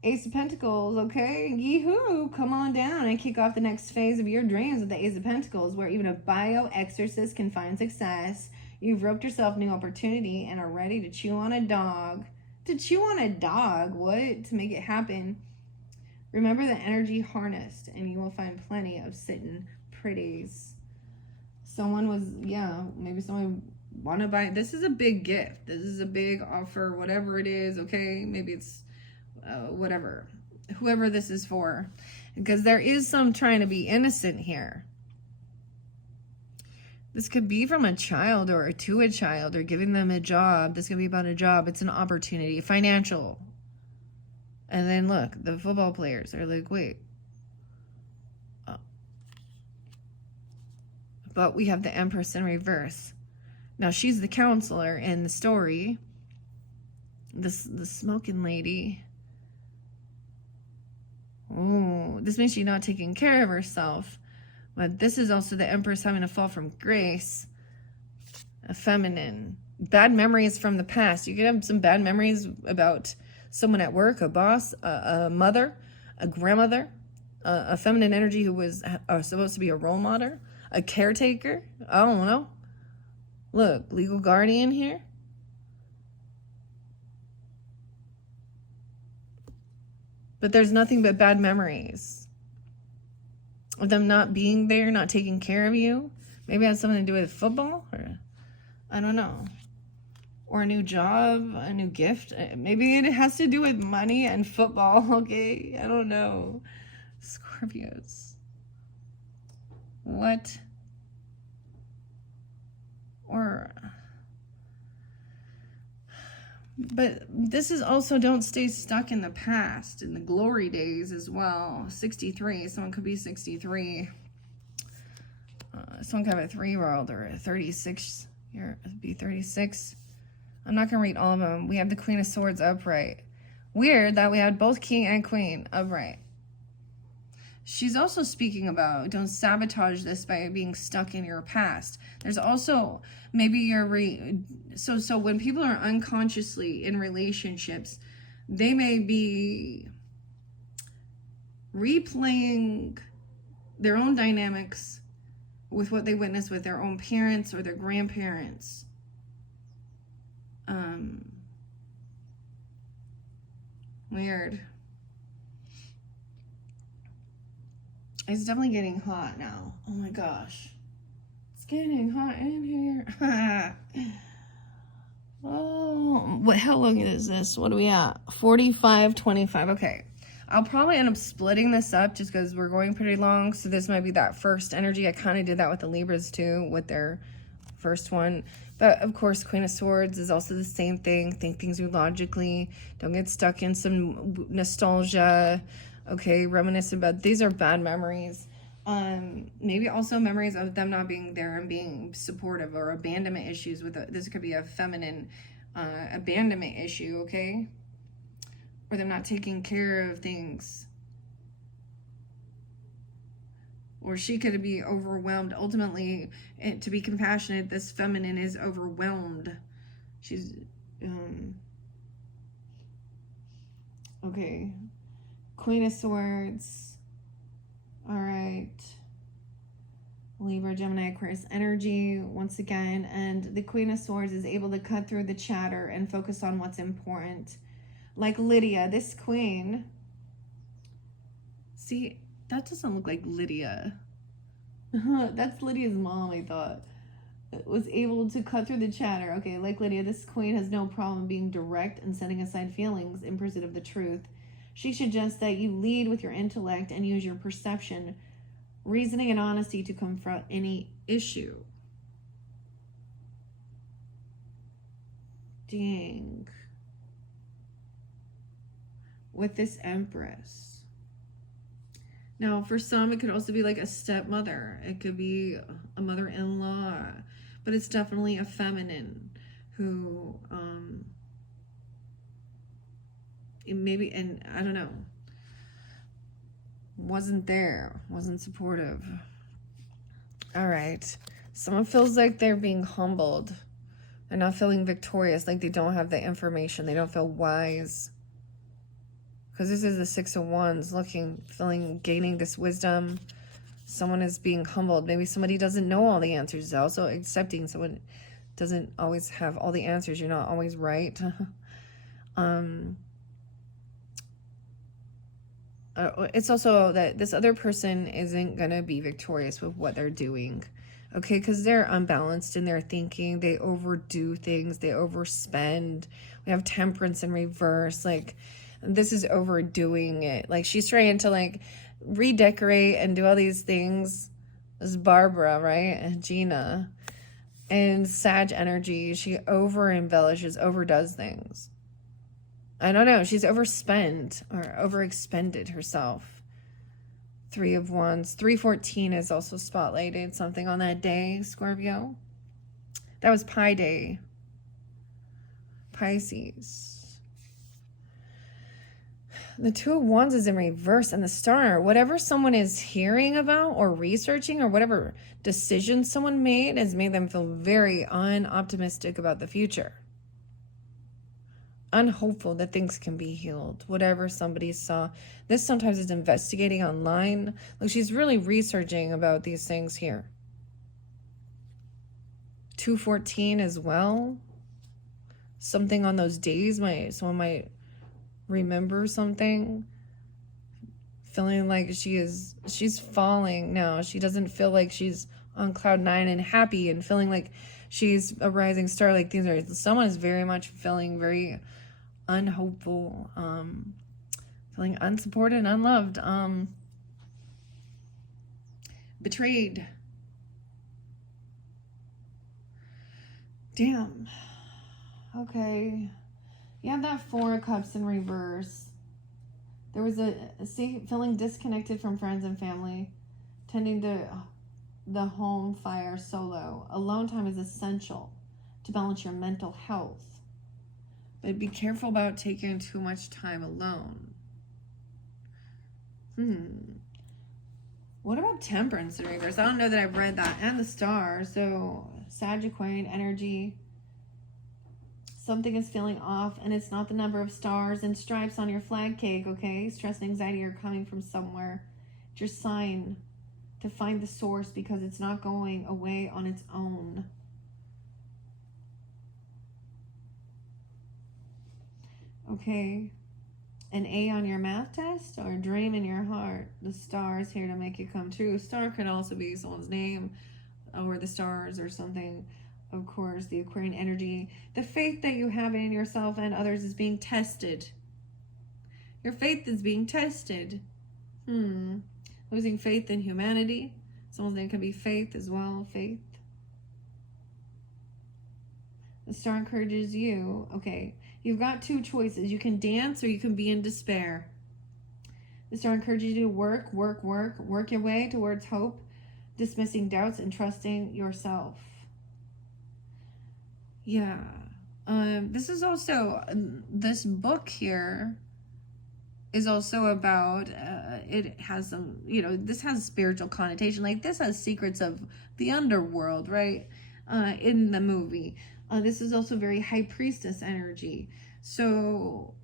Ace of Pentacles, okay? Yee-hoo! Come on down and kick off the next phase of your dreams with the Ace of Pentacles, where even a bio-exorcist can find success. You've roped yourself new opportunity and are ready to chew on a dog. To chew on a dog? What? To make it happen. Remember the energy harnessed, and you will find plenty of sitting pretties. Someone was, yeah, maybe someone want to buy. This is a big gift. This is a big offer, whatever it is, okay? Maybe it's whatever. Whoever this is for. Because there is some trying to be innocent here. This could be from a child or to a child or giving them a job. This could be about a job. It's an opportunity, financial. And then look, the football players are like, wait. But we have the Empress in reverse. Now she's the counselor in the story. The smoking lady. Oh, this means she's not taking care of herself. But this is also the Empress having to fall from grace. A feminine. Bad memories from the past. You could have some bad memories about someone at work, a boss, a mother, a grandmother, a feminine energy who was supposed to be a role model, a caretaker. I don't know. Look, legal guardian here. But there's nothing but bad memories of them not being there, not taking care of you. Maybe it has something to do with football, or I don't know. Or a new job, a new gift. Maybe it has to do with money and football, okay? I don't know. Scorpios. What? Or... But this is also don't stay stuck in the past, in the glory days as well. 63. Someone could be 63. Someone could have a 3-year-old or a 36. Be 36. I'm not going to read all of them. We have the Queen of Swords upright. Weird that we had both King and Queen upright. She's also speaking about don't sabotage this by being stuck in your past. There's also maybe so when people are unconsciously in relationships, they may be replaying their own dynamics with what they witnessed with their own parents or their grandparents. Weird. It's definitely getting hot now. Oh my gosh. It's getting hot in here. Oh, how long is this? What are we at? 45:25. Okay. I'll probably end up splitting this up just because we're going pretty long. So this might be that first energy. I kind of did that with the Libras too, with their first one. But of course, Queen of Swords is also the same thing. Think things through logically. Don't get stuck in some nostalgia. Okay, reminiscent about these are bad memories. Maybe also memories of them not being there and being supportive, or abandonment issues with this could be a feminine abandonment issue, okay? Or them not taking care of things. Or she could be overwhelmed. Ultimately, to be compassionate, this feminine is overwhelmed. She's okay. Queen of Swords. All right. Libra, Gemini, Aquarius energy once again. And the Queen of Swords is able to cut through the chatter and focus on what's important. Like Lydia, this queen. See, that doesn't look like Lydia. That's Lydia's mom, I thought. Was able to cut through the chatter. Okay, like Lydia, this queen has no problem being direct and setting aside feelings in pursuit of the truth. She suggests that you lead with your intellect and use your perception, reasoning, and honesty to confront any issue. Dang. With this Empress. Now, for some, it could also be like a stepmother. It could be a mother-in-law. But it's definitely a feminine who... maybe, and I don't know, wasn't there, wasn't supportive. All right, someone feels like they're being humbled. They're not feeling victorious, like they don't have the information, they don't feel wise, because this is the Six of Wands, gaining this wisdom. Someone is being humbled. Maybe somebody doesn't know all the answers. Also accepting someone doesn't always have all the answers. You're not always right. It's also that this other person isn't going to be victorious with what they're doing. Okay, because they're unbalanced in their thinking. They overdo things. They overspend. We have Temperance in reverse. Like, this is overdoing it. Like, she's trying to, like, redecorate and do all these things. This is Barbara, right? And Gina. And Sag energy. She over-embellishes, overdoes things. I don't know. She's overspent or overexpended herself. Three of Wands. 314 is also spotlighted. Something on that day, Scorpio. That was Pi Day. Pisces. The Two of Wands is in reverse, and the Star. Whatever someone is hearing about or researching, or whatever decision someone made, has made them feel very unoptimistic about the future. Unhopeful that things can be healed. Whatever somebody saw. This sometimes is investigating online. Like, she's really researching about these things here. 214 as well. Something on those days, someone might remember something. Feeling like she's falling now. She doesn't feel like she's on cloud 9 and happy and feeling like she's a rising star. Like, someone is very much feeling very unhopeful, feeling unsupported and unloved, betrayed. Damn. Okay. You have that Four of Cups in reverse. There was feeling disconnected from friends and family, tending to the home fire solo. Alone time is essential to balance your mental health. But be careful about taking too much time alone. What about Temperance in reverse? I don't know that I've read that. And the Star. So Sagittarian energy. Something is feeling off, and it's not the number of stars and stripes on your flag cake, okay? Stress and anxiety are coming from somewhere. It's your sign to find the source, because it's not going away on its own. Okay. An A on your math test, or a dream in your heart. The star is here to make it come true. Star could also be someone's name, or the stars or something. Of course, the Aquarian energy. The faith that you have in yourself and others is being tested. Your faith is being tested. Losing faith in humanity. Someone's name could be Faith as well. Faith. The star encourages you. Okay. You've got two choices. You can dance or you can be in despair. The star encourages you to work your way towards hope, dismissing doubts and trusting yourself. Yeah. This is also, this book here is also about, it has some, this has spiritual connotation. Like, this has secrets of the underworld, right? In the movie. This is also very high priestess energy. So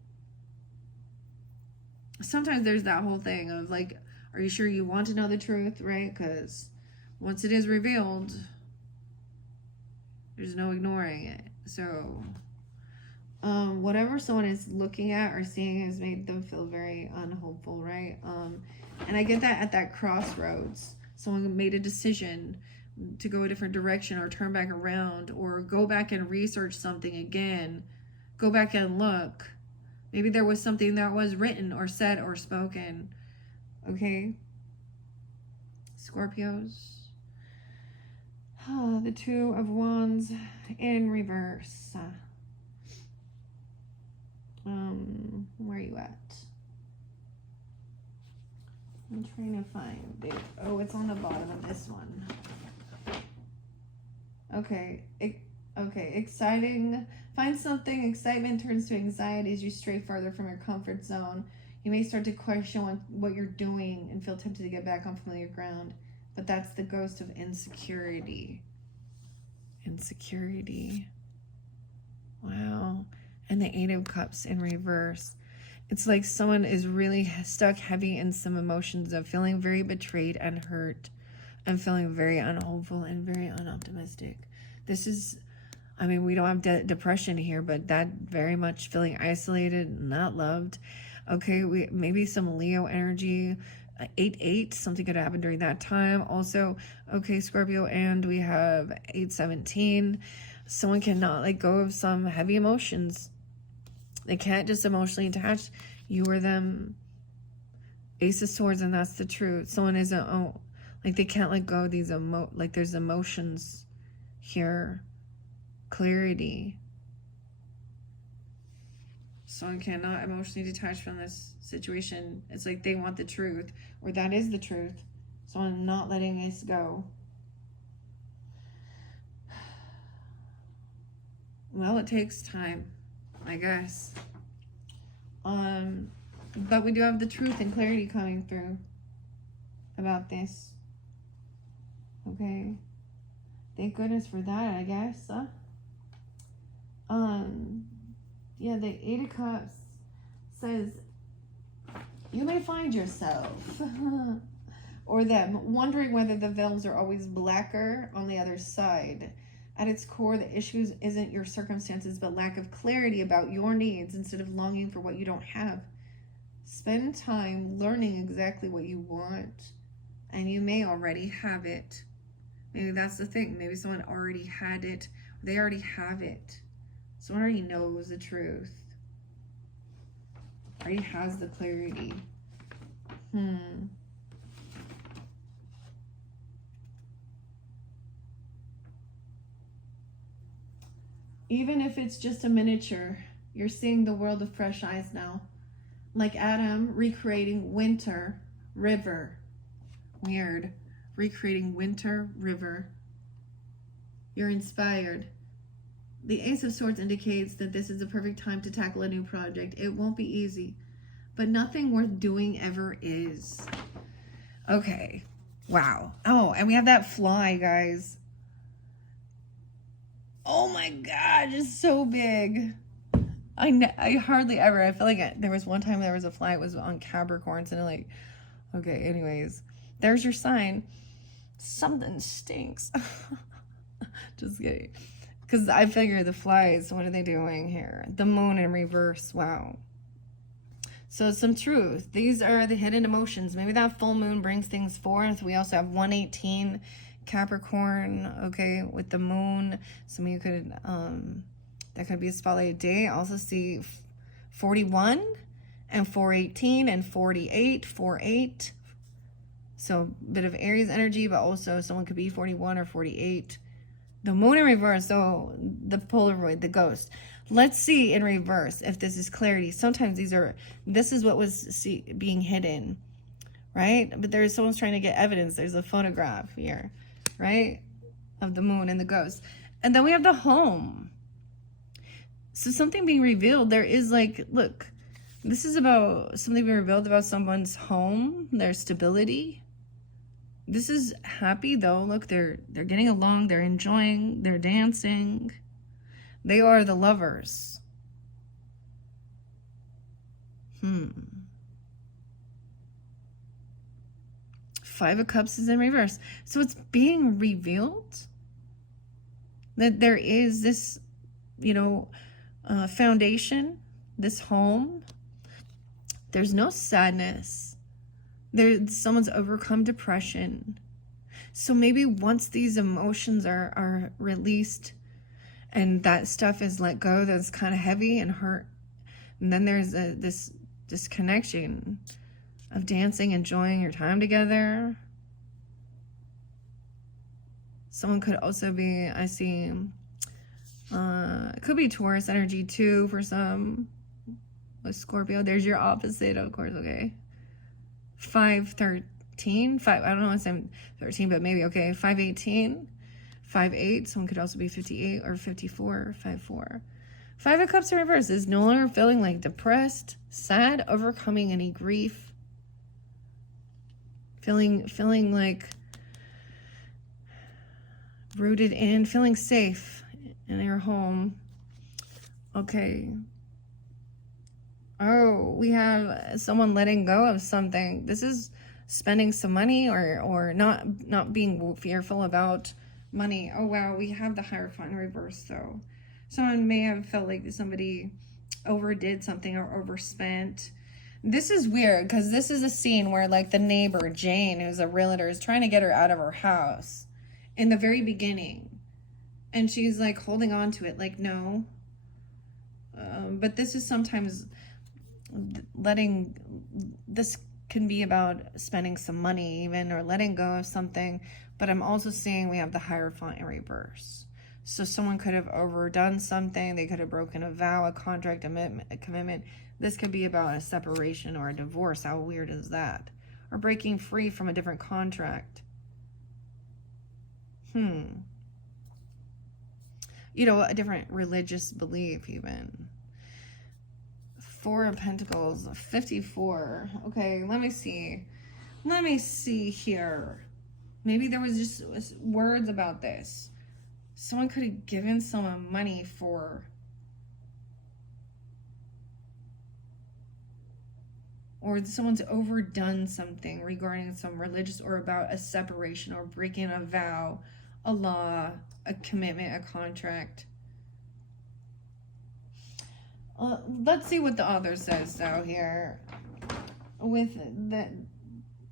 sometimes there's that whole thing of like, are you sure you want to know the truth, right? Because once it is revealed, there's no ignoring it. So whatever someone is looking at or seeing has made them feel very unhopeful, right? And I get that at that crossroads. Someone made a decision to go a different direction, or turn back around, or go back and research something again. Go back and look. Maybe there was something that was written or said or spoken. Okay? Scorpios. The Two of Wands in reverse. Where are you at? I'm trying to find it. Oh, it's on the bottom of this one. Okay. Okay. Exciting. Find something. Excitement turns to anxiety as you stray farther from your comfort zone. You may start to question what you're doing and feel tempted to get back on familiar ground. But that's the ghost of insecurity. Insecurity. Wow. And the Eight of Cups in reverse. It's like someone is really stuck heavy in some emotions of feeling very betrayed and hurt. And feeling very unhopeful and very unoptimistic. This is, I mean, we don't have depression here, but that very much feeling isolated, not loved. Okay, maybe some Leo energy. 8-8, something could happen during that time. Also, okay, Scorpio, and we have 8-17. Someone cannot let go of some heavy emotions. They can't just emotionally attach. You or them. Ace of Swords, and that's the truth. Someone isn't, like they can't let go of these like there's emotions here. Clarity. Someone cannot emotionally detach from this situation. It's like they want the truth, or that is the truth. Someone not letting this go. Well, it takes time, I guess. But we do have the truth and clarity coming through about this. Okay. Thank goodness for that, I guess. Yeah, the Eight of Cups says you may find yourself or them wondering whether the veils are always blacker on the other side. At its core, the issue isn't your circumstances, but lack of clarity about your needs instead of longing for what you don't have. Spend time learning exactly what you want, and you may already have it. Maybe that's the thing. Maybe someone already had it. They already have it. Someone already knows the truth. Already has the clarity. Even if it's just a miniature, you're seeing the world with fresh eyes now. Like Adam recreating winter river. Weird. Recreating winter river. You're inspired. The Ace of Swords indicates that this is the perfect time to tackle a new project. It won't be easy, but nothing worth doing ever is. Okay. Wow. Oh, and we have that fly, guys. Oh my God, it's so big. I hardly ever, I feel like there was one time there was a fly, it was on Capricorns, and like, okay, anyways, there's your sign. Something stinks. Just kidding. Because I figure the flies, what are they doing here? The moon in reverse, wow. So some truth. These are the hidden emotions. Maybe that full moon brings things forth. We also have 118 Capricorn, okay, with the moon. Some of you could, that could be a spotlight day. Also see 41 and 418 and 48, 48. So a bit of Aries energy, but also someone could be 41 or 48. The moon in reverse, so the Polaroid, the ghost. Let's see in reverse if this is clarity. Sometimes this is what was being hidden, right? But someone's trying to get evidence. There's a photograph here, right? Of the moon and the ghost. And then we have the home. So something being revealed. There is like, look, this is about something being revealed about someone's home, their stability. This is happy though. Look, they're getting along, they're enjoying, they're dancing. They are the lovers. Five of Cups is in reverse. So it's being revealed that there is this, foundation, this home. There's no sadness. Someone's overcome depression. So maybe once these emotions are released and that stuff is let go, that's kind of heavy and hurt, and then there's this connection of dancing, enjoying your time together. Someone could also be, I see, it could be Taurus energy too for some. With Scorpio, there's your opposite, of course, okay. 513, I don't know if I'm 13, but maybe, okay, 518, 58, someone could also be 58 or 54, 54. Five of Cups in reverse is no longer feeling like depressed, sad, overcoming any grief, feeling like rooted in, feeling safe in your home. Okay. Oh, we have someone letting go of something. This is spending some money or not being fearful about money. Oh, wow. We have the Hierophant in reverse, though. Someone may have felt like somebody overdid something or overspent. This is weird because this is a scene where like the neighbor, Jane, who's a realtor, is trying to get her out of her house in the very beginning. And she's like holding on to it like, no. But this is sometimes this can be about spending some money even or letting go of something. But I'm also seeing we have the Hierophant in reverse. So someone could have overdone something. They could have broken a vow, a contract, a commitment. This could be about a separation or a divorce. How weird is that? Or breaking free from a different contract. A different religious belief even. Four of Pentacles, 54. Okay, let me see. Let me see here. Maybe there was just words about this. Someone could have given someone money or someone's overdone something regarding some religious or about a separation or breaking a vow, a law, a commitment, a contract. Let's see what the author says though here. With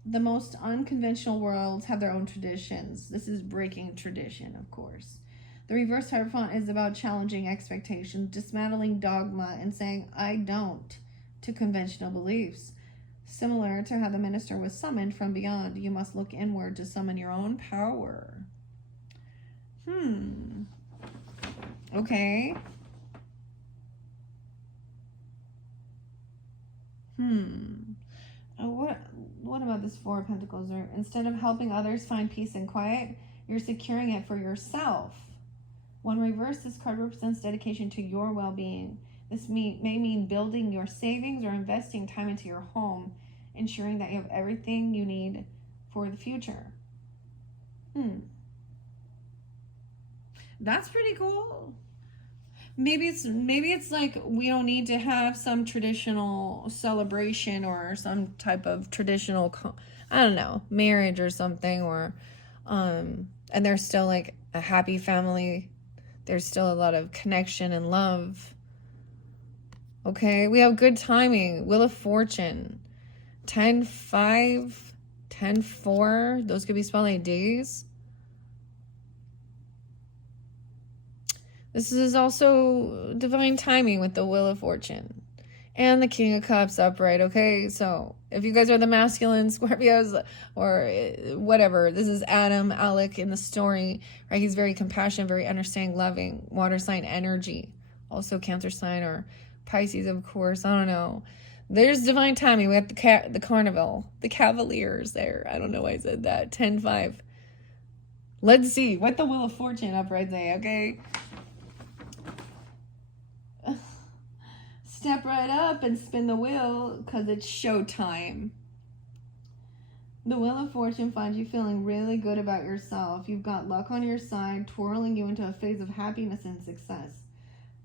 the most unconventional worlds have their own traditions. This is breaking tradition, of course. The reverse Hierophant is about challenging expectations, dismantling dogma, and saying, I don't, to conventional beliefs. Similar to how the minister was summoned from beyond, you must look inward to summon your own power. Okay. What about this Four of Pentacles? Or instead of helping others find peace and quiet, you're securing it for yourself. When reversed, this card represents dedication to your well-being. This may mean building your savings or investing time into your home, ensuring that you have everything you need for the future. That's pretty cool. Maybe it's like we don't need to have some traditional celebration or some type of traditional I don't know, marriage or something, or and there's still like a happy family. There's still a lot of connection and love. Okay, we have good timing. Wheel of Fortune. 10-5, 10-4. Those could be spelled like days. This is also divine timing with the Wheel of Fortune. And the King of Cups upright, okay? So if you guys are the masculine Scorpios or whatever, this is Adam, Alec in the story, right? He's very compassionate, very understanding, loving, water sign energy. Also Cancer sign or Pisces, of course. I don't know. There's divine timing. We have the carnival, the Cavaliers there. I don't know why I said that. 10-5. Let's see what the Wheel of Fortune upright say, okay? Step right up and spin the wheel because it's showtime. The Wheel of Fortune finds you feeling really good about yourself. You've got luck on your side, twirling you into a phase of happiness and success.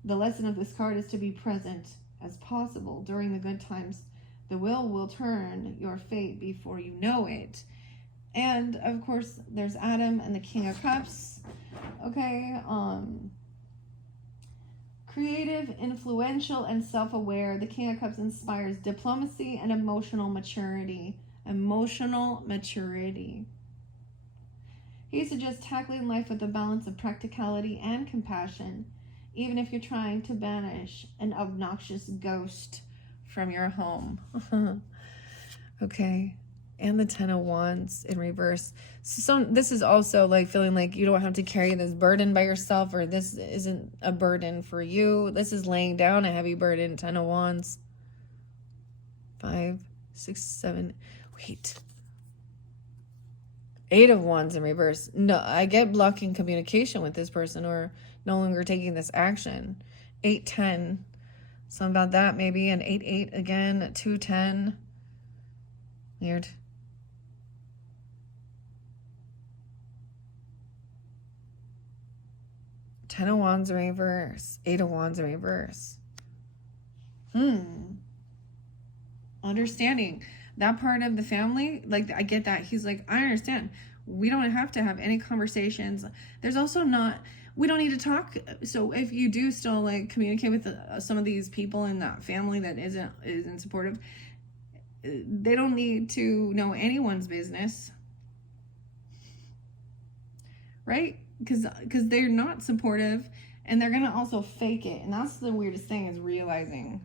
The lesson of this card is to be present as possible during the good times. The wheel will turn your fate before you know it. And of course, there's Adam and the King of Cups. Okay, creative, influential, and self-aware. The King of Cups inspires diplomacy and emotional maturity. Emotional maturity. He suggests tackling life with a balance of practicality and compassion, even if you're trying to banish an obnoxious ghost from your home. Okay. And the 10 of Wands in reverse. So this is also like feeling like you don't have to carry this burden by yourself, or this isn't a burden for you. This is laying down a heavy burden. 10 of Wands. 5, 6, 7. Wait. 8 of Wands in reverse. No, I get blocking communication with this person or no longer taking this action. 8, 10. Something about that maybe. And 8, 8 again. 2, 10. Weird. 10 of Wands in reverse. 8 of Wands in reverse. Understanding. That part of the family, like, I get that. He's like, I understand. We don't have to have any conversations. There's also not, we don't need to talk. So if you do still, like, communicate with some of these people in that family that isn't supportive, they don't need to know anyone's business. Right? Because they're not supportive, and they're going to also fake it. And that's the weirdest thing, is realizing.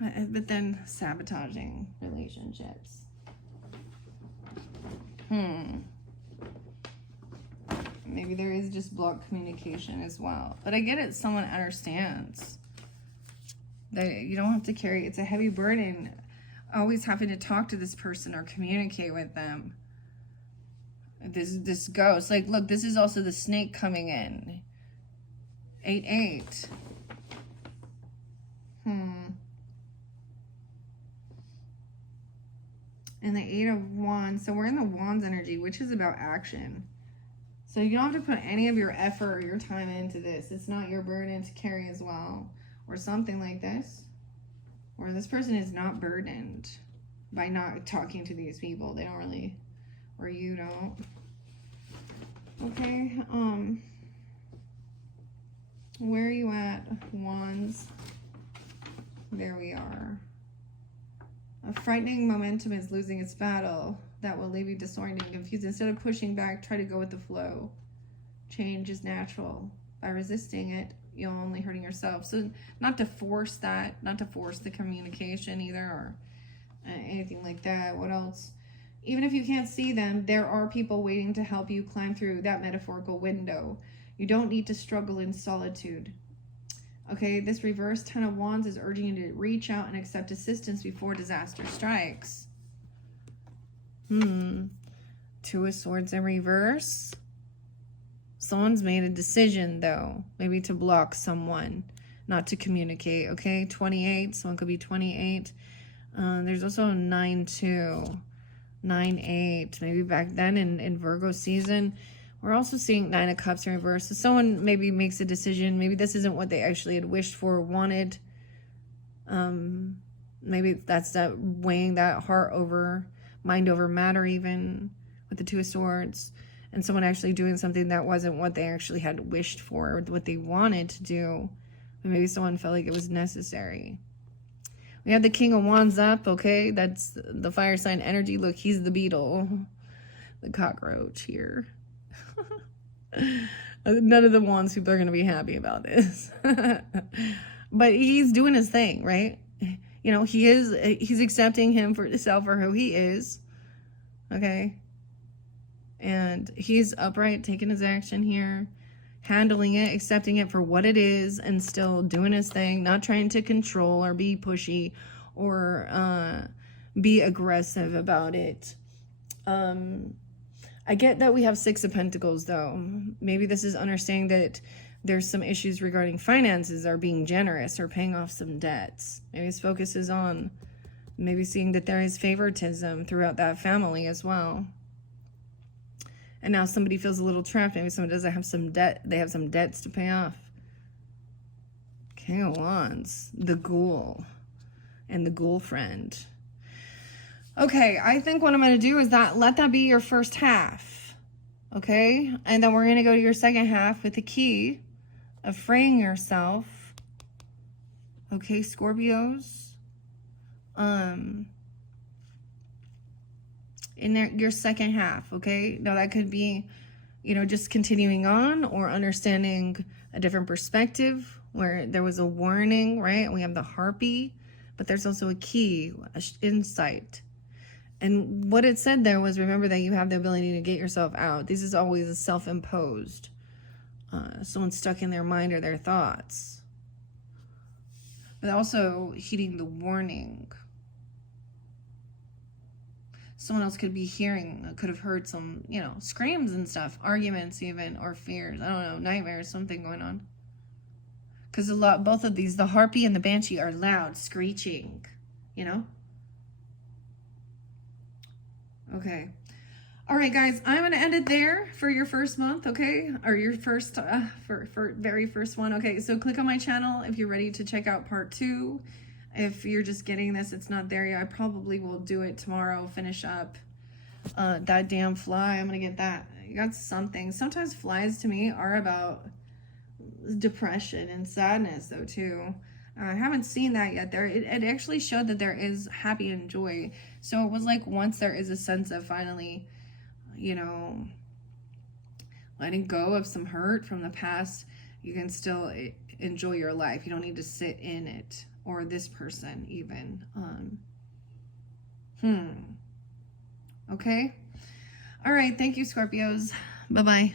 But then sabotaging relationships. Maybe there is just blocked communication as well. But I get it. Someone understands that you don't have to carry. It's a heavy burden. Always having to talk to this person or communicate with them. This ghost. Like, look, this is also the snake coming in. 8, 8. And the 8 of Wands. So we're in the Wands energy, which is about action. So you don't have to put any of your effort or your time into this. It's not your burden to carry as well. Or something like this. Or this person is not burdened by not talking to these people. They don't really, or you don't. Okay, where are you at, Wands? There we are. A frightening momentum is losing its battle that will leave you disoriented and confused. Instead of pushing back, try to go with the flow. Change is natural. By resisting it, you're only hurting yourself. So not to force that, not to force the communication either, or anything like that. What else? Even if you can't see them, there are people waiting to help you climb through that metaphorical window. You don't need to struggle in solitude. Okay, this reverse 10 of Wands is urging you to reach out and accept assistance before disaster strikes. 2 of Swords in reverse. Someone's made a decision, though. Maybe to block someone, not to communicate, okay? 28, someone could be 28. There's also a 9, 2. 9-8. Maybe back then in Virgo season. We're also seeing 9 of Cups in reverse. So someone maybe makes a decision. Maybe this isn't what they actually had wished for or wanted. Maybe that's that weighing that heart over, mind over matter even, with the 2 of Swords. And someone actually doing something that wasn't what they actually had wished for, or what they wanted to do. But maybe someone felt like it was necessary. We have the King of Wands up, okay? That's the fire sign energy. Look, he's the beetle. The cockroach here. None of the Wands people are going to be happy about this. But he's doing his thing, right? You know, he's accepting himself for who he is. Okay? And he's upright, taking his action here, handling it, accepting it for what it is, and still doing his thing, not trying to control or be pushy or be aggressive about it. I get that we have 6 of Pentacles, though. Maybe this is understanding that there's some issues regarding finances, or being generous, or paying off some debts. Maybe his focus is on maybe seeing that there is favoritism throughout that family as well. And now somebody feels a little trapped. Maybe someone doesn't have some debt. They have some debts to pay off. King of Wands, the Ghoul, and the Ghoul friend. Okay, I think what I'm going to do is let that be your first half. Okay? And then we're going to go to your second half with the key of freeing yourself. Okay, Scorpios. In your second half, okay? Now that could be, you know, just continuing on, or understanding a different perspective where there was a warning, right? We have the Harpy, but there's also a key, insight. And what it said there was, remember that you have the ability to get yourself out. This is always a self-imposed. Someone stuck in their mind or their thoughts. But also heeding the warning. Someone else could be hearing, could have heard some, you know, screams and stuff, arguments even, or fears. I don't know, nightmares, something going on. Because both of these, the Harpy and the Banshee, are loud, screeching, you know? Okay. All right, guys, I'm going to end it there for your first month, okay? Or your first, for very first one. Okay, so click on my channel if you're ready to check out part 2. If you're just getting this, it's not there yet. I probably will do it tomorrow, finish up that damn fly. I'm going to get that. You got something. Sometimes flies to me are about depression and sadness, though, too. I haven't seen that yet. It actually showed that there is happy and joy. So it was like once there is a sense of finally, you know, letting go of some hurt from the past, you can still enjoy your life. You don't need to sit in it, or this person even. Okay. All right. Thank you, Scorpios. Bye-bye.